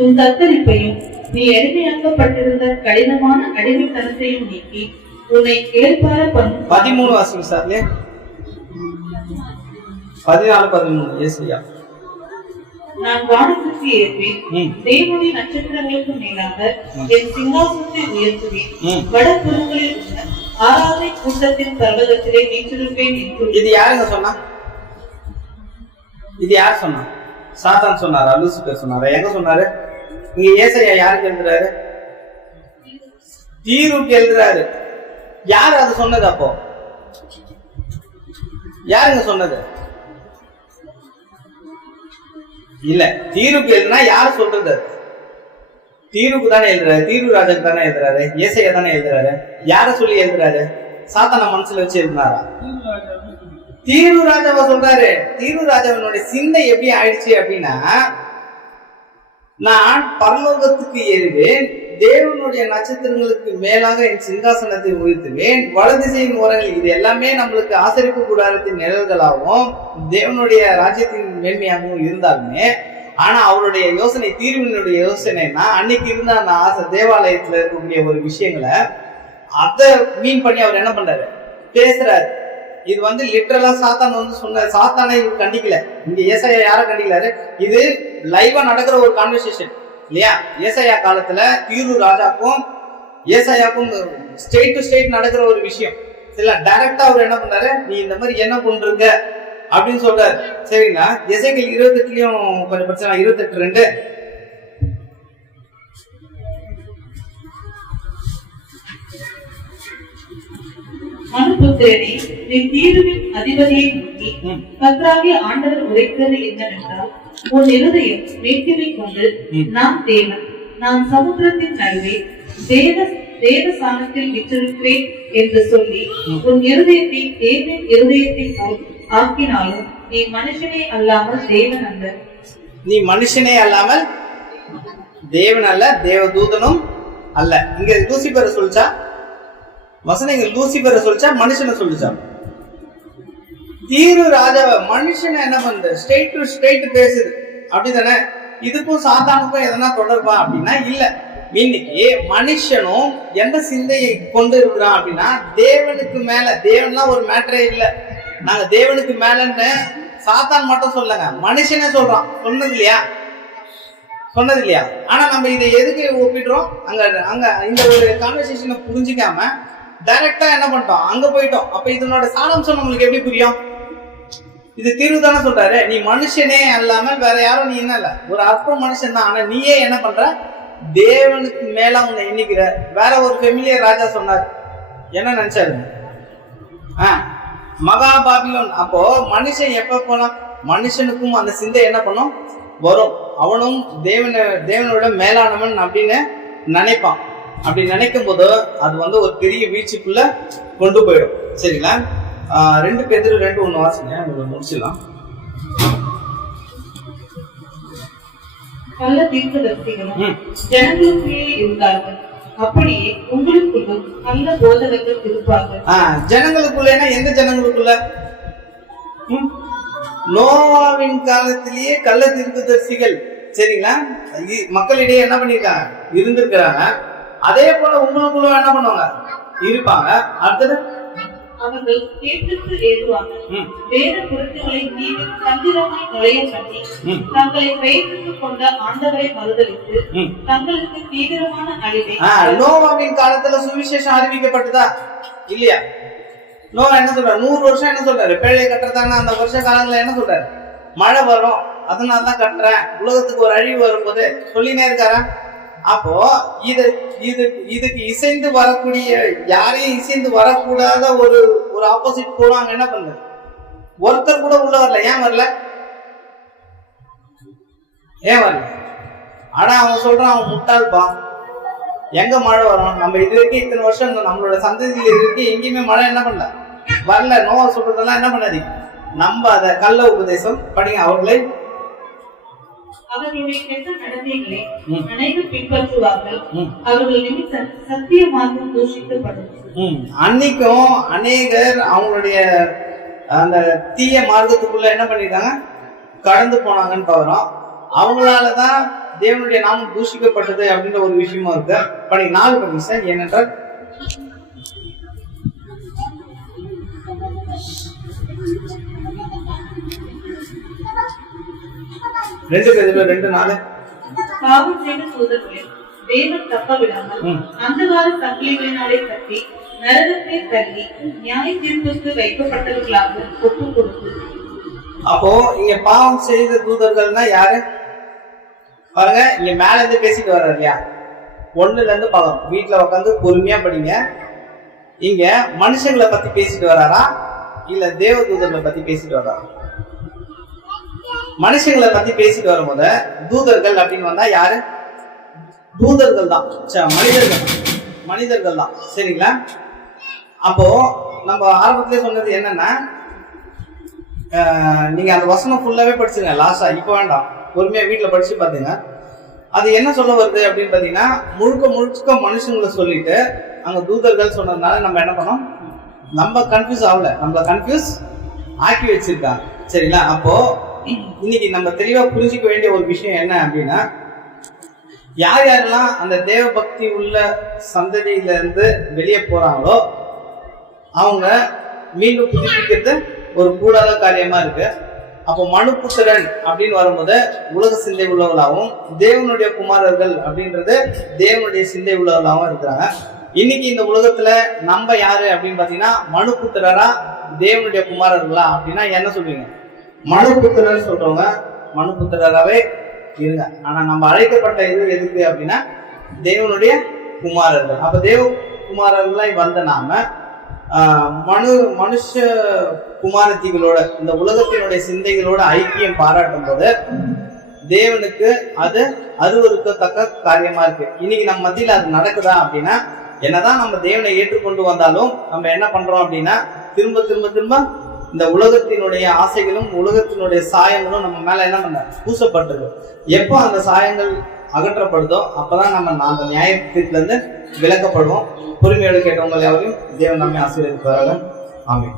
உன் தத்தரிப்பையும் நீ எளிமையாக்கப்பட்டிருந்த கடினமான அடிமைத்தனத்தையும் நீக்கி உன்னை ஏற்பார 13 வாசிங்க சார். 14-13 ஏசாயா. நான் வானத்துக்கு ஏறுவேன், தேவனுடைய நட்சத்திரங்களுக்கு மேலாக என் சிங்காசனத்தை உயர்த்துவேன், வடபுறங்களில் உள்ள ஆராதனை கூட்டத்தின் பர்வதத்திலே வீற்றிருப்பேன் என்று. இது யாருங்க சொன்னா? இது யார் சொன்னா? சாத்தான் சொன்னாரா? லூசிபர் சொன்னாரா? எங்க சொன்னாரு? இங்க ஏசாயா யாருக்கு எழுதுறாரு? தீருக்கு எழுதுறாரு. யாரு அது சொன்னது? அப்போ யாருங்க சொன்னது? இல்ல, தீருக்கு எழுதுனா யாரு சொல்றது? தீருக்கு தானே எழுதுறாரு, தீரு ராஜாக்கு தானே எழுதுறாரு, ஏசாயா தானே எழுதுறாரு. யார சொல்லி எழுதுறாரு? சாத்தான மனசுல வச்சு எழுதுனாரா? தீரு ராஜாவை சொல்றாரு. தீரு ராஜாவினுடைய சிந்தை எப்படி ஆயிடுச்சு அப்படின்னா, நான் பரலோகத்துக்கு ஏறுவேன், தேவனுடைய நட்சத்திரங்களுக்கு மேலாக என் சிங்காசனத்தை உயர்த்துவேன், வலதிசையின் ஓரங்கள். இது எல்லாமே நம்மளுக்கு ஆசரிப்பு கூடாரத்தின் நிழல்களாகவும் தேவனுடைய ராஜ்யத்தின் மேன்மையாகவும் இருந்தாலுமே, ஆனா அவருடைய யோசனை, தீர்வினுடைய யோசனைனா அன்னைக்கு இருந்த அந்த ஆசை தேவாலயத்துல இருக்கக்கூடிய ஒரு விஷயங்களை அதை மீன் பண்ணி அவர் என்ன பண்றாரு, பேசுறாரு. இது வந்து லிட்டரலா சாத்தான் வந்து சொன்ன, சாத்தானை இவர் கண்டிக்கல. இங்க ஏசாயா யாரை கண்டிக்கலாரு, இது லைவா நடக்கிற ஒரு கான்வர்சேஷன் இல்லையா? ஏசாயா காலத்துல தீரு ராஜாக்கும் ஏசாயாக்கும் ஸ்டேட் டு ஸ்டேட் நடக்கிற ஒரு விஷயம். சரிங்களா? டைரக்டா அவர் என்ன பண்றாரு, நீ இந்த மாதிரி என்ன பண்றீங்க அப்படின்னு சொல்றாரு. சரிங்களா? எசேக்கியேல் 28லயும் கொஞ்சம் பிரச்சனை. 28:2 மனுபுத்திரனே, நீ தீருவின் அதிபதியை நோக்கி, கர்த்தராகிய ஆண்டவர் உரைக்கிறது என்னவென்றால், உன் இருதயம் மேட்டிமை கொண்டு நான் தேவன், நான் சமுத்திரத்தின் நடுவே தேவஸ்தானத்தில் விற்றிருக்கிறேன் என்று சொல்லி உன் இருதயத்தை தேவனின் இருதயத்தை போல் ஆக்கினாலும் நீ மனுஷனே அல்லாமல் தேவன் அல்ல. நீ மனுஷனே அல்லாமல் தேவன் அல்ல, தேவதூதனும் அல்ல. இங்க லூசிபரை சொல்லிச்சா வசனங்கள், லூசிபரை சொல்லிச்சா மனுஷனை சொல்லிச்சா? தீரு ராஜாவை மனுஷனை என்ன பண்ணுது, ஸ்டேட் டு ஸ்டேட் பேசுது, அப்படிதானே? இதுக்கும் சாத்தானுக்கும் எதனா தொடர்பா அப்படின்னா இல்ல. இன்னைக்கு மனுஷனும் எந்த சிந்தையை கொண்டு இருக்கிறான் அப்படின்னா தேவனுக்கு மேல. தேவன்லாம் ஒரு மேட்டரே இல்லை. நாங்க தேவனுக்கு மேலன்னு சாத்தான் மட்டும் சொல்லுங்க, மனுஷனே சொல்றான். சொன்னது இல்லையா? ஆனா நம்ம இதை எதுக்கு ஒப்பிடுறோம்? அங்க இந்த ஒரு கான்வர்சேஷனை புரிஞ்சுக்காம டைரக்டா என்ன பண்ணிட்டோம், அங்க போயிட்டோம். அப்ப இதனோட சாராம்சம் நம்மளுக்கு எப்படி புரியும்? இது தீர்வு தானே சொல்றாரு, நீ மனுஷனே அல்லாமல் வேற யாரும் நீ என்ன இல்ல, ஒரு அற்ப மனுஷன் தான். ஆனா நீயே என்ன பண்ற, தேவனுக்கு மேல உன்னை எண்ணிக்கிற. வேற ஒரு ஃபெமிலியர் ராஜா சொன்னார், என்ன நினைச்சாரு, மகா பாபிலோன். அப்போ மனுஷன் எப்ப போனா மனுஷனுக்கும் அந்த சிந்தை என்ன பண்ணும், வரும். அவனும் தேவனோட மேலானவன் அப்படின்னு நினைப்பான். அப்படி நினைக்கும் போது அது வந்து ஒரு பெரிய வீழ்ச்சிக்குள்ள கொண்டு போயிடும். சரிங்களா? 2 பேதுரு 2:1 வாசிங்க, முடிச்சிடலாம். நல்ல தீர்க்கதரிசிகளும் ஜனங்களுக்குள்ளே இருந்தார்கள், அப்படியே உங்களுக்குள்ளும் நல்ல போதகர்கள் இருப்பார்கள். ஜனங்களுக்குள்ளேனா எந்த ஜனங்களுக்குள்ள? நோவாவின் காலத்திலேயே கள்ள தீர்க்கதரிசிகள், சரிங்களா, மக்களிடையே என்ன பண்ணிருக்காங்க, இருந்திருக்கிறாங்க. அதே போல உங்களுக்குள்ள என்ன பண்ணுவாங்க, இருப்பாங்க. அடுத்தது, அவர்கள் கேட்டுக்கு ஏதுவாக வேத பொருட்களை மீது தந்திரமாய் நுழைய பண்ணி தங்களை பெயர்த்துக் கொண்ட ஆண்டவரை மறுதலித்து தங்களுக்கு தீவிரமான அழிவை. நோவாவின் காலத்துல சுவிசேஷம் அறிவிக்கப்பட்டதா இல்லையா? நோவா என்ன சொல்றாரு, 100 வருஷம் என்ன சொல்றாரு, பேழை கட்டுறதான அந்த வருஷ காலத்துல என்ன சொல்றாரு, மழை வரும் அதனாலதான் கட்டுறேன், உலகத்துக்கு ஒரு அழிவு வரும்போது சொல்லினே இருக்காரா? அப்போ இதுக்கு இசைந்து வரக்கூடிய, யாரையும் இசைந்து வரக்கூடாத ஒரு ஆப்போசிட் போல அங்க என்ன பண்ணுது, ஒருத்தர் கூட உள்ள வரல. ஏன் வரல? ஆனா அவன் சொல்றான், அவன் முட்டாள்பா, எங்க மழை வரும், நம்ம இது வரைக்கும் இத்தனை வருஷம் நம்மளோட சந்ததியில இருக்கு, எங்கேயுமே மழை என்ன பண்ணல, வரல. நோவா சொல்றதெல்லாம் என்ன பண்ணாதீங்க, நம்ம அத கள்ள உபதேசம் படிங்க. அவர்களுடைய கெட்ட நடத்தைகளை அனைவரும் பின்பற்றுவார்கள், அவர்கள் நிமித்தம் சத்திய மார்க்கம் தூஷிக்கப்படும். அன்னைக்கும் அநேகர் அவங்களுடைய அந்த தீய மார்க்கத்துக்குள்ள என்ன பண்ணிருக்காங்க, கடந்து போனாங்கன்னு பாக்குறோம். அவங்களாலதான் தேவனுடைய நாமம் தூஷிக்கப்பட்டது அப்படின்ற ஒரு விஷயமா இருக்கு. படி 4 படிங்க. ஏனென்றால் 2 பேதுரு 2:4 பாவம் செய்த தூதர்களை தேவன் தப்ப விடாமல் அந்தகார சங்கிலிகளினாலே கட்டி நரகத்தை தள்ளி நியாய தீர்ப்புக்கு வைக்கப்பட்டவர்களாக ஒப்புக் கொடுத்து. அப்போ இங்க பாவம் செய்த தூதர்கள்னா யாரு பாருங்க, இங்க மேல இருந்து பேசிட்டு வர்றாரு இல்லையா, 1ல இருந்து பாவம். வீட்டுல உட்காந்து பொறுமையா படிங்க. இங்க மனுஷங்களை பத்தி பேசிட்டு வர்றாரா இல்ல தேவ தூதர்களை பத்தி பேசிட்டு வர்றாரா? மனுஷங்களை பத்தி பேசிட்டு வரும்போது தூதர்கள் அப்படின்னு வந்தா யாரு, தூதர்கள் தான், மனிதர்கள் தான். சரிங்களா? அப்போ நம்ம ஆரம்பத்திலே சொன்னது என்னன்னா, நீங்க அந்த வசனம் ஃபுல்லாவே படிச்சுங்க லாஸ்டா, இப்ப வேண்டாம், பொறுமையா வீட்டுல படிச்சு பாத்துங்க. அது என்ன சொல்ல வருது அப்படின்னு பாத்தீங்கன்னா, முழுக்க முழுக்க மனுஷங்களை சொல்லிட்டு அங்க தூதர்கள் சொன்னதுனால நம்ம என்ன பண்ணோம், நம்ம கன்ஃபியூஸ் ஆகல, நம்மள கன்ஃபியூஸ் ஆக்கி வச்சிருக்காங்க. சரிங்களா? அப்போ இன்னைக்கு நம்ம தெளிவா புரிஞ்சுக்க வேண்டிய ஒரு விஷயம் என்ன அப்படின்னா, யார் யாரெல்லாம் அந்த தேவ பக்தி உள்ள சந்ததியில இருந்து வெளியே போறாங்களோ அவங்க மீண்டும் புதுப்பிக்கிறது ஒரு கூடாத காரியமா இருக்கு. அப்போ மனுபுத்திரன் அப்படின்னு வரும்போது உலக சிந்தை உள்ளவர்களாகவும், தேவனுடைய குமாரர்கள் அப்படின்றது தேவனுடைய சிந்தை உள்ளவர்களாகவும் இருக்கிறாங்க. இன்னைக்கு இந்த உலகத்துல நம்ம யாரு அப்படின்னு பாத்தீங்கன்னா, மனுபுத்திரரா தேவனுடைய குமாரர்களா அப்படின்னா என்ன சொல்வீங்க? மனுபுத்திரர் சொல்றவங்க மனுபுத்திரராவே இருங்க. ஆனா நம்ம அழைக்கப்பட்ட இது எதுக்கு அப்படின்னா தேவனுடைய குமாரர்கள். அப்ப தேவ குமாரர்களாய் வந்த நாம மனுஷ குமாரத்திகளோட இந்த உலகத்தினுடைய சிந்தைகளோட ஐக்கியம் பாராட்டும் போது தேவனுக்கு அது அருவருக்கத்தக்க காரியமா இருக்கு. இன்னைக்கு நம்ம மத்தியில அது நடக்குதா அப்படின்னா, என்னதான் நம்ம தேவனை ஏற்றுக்கொண்டு வந்தாலும் நம்ம என்ன பண்றோம் அப்படின்னா, திரும்ப திரும்ப திரும்ப இந்த உலகத்தினுடைய ஆசைகளும் உலகத்தினுடைய சாயங்களும் நம்ம மேல என்ன பண்ண பூசப்பட்டிருக்கு. எப்போ அந்த சாயங்கள் அகற்றப்படுதோ அப்பதான் நம்ம அந்த நியாயத்தில இருந்து விலக்கப்படுவோம். பொறுமையோடு கேட்டவங்க யாரையும் தேவன் நம்மை ஆசீர்வதிப்பார்கள். ஆமென்.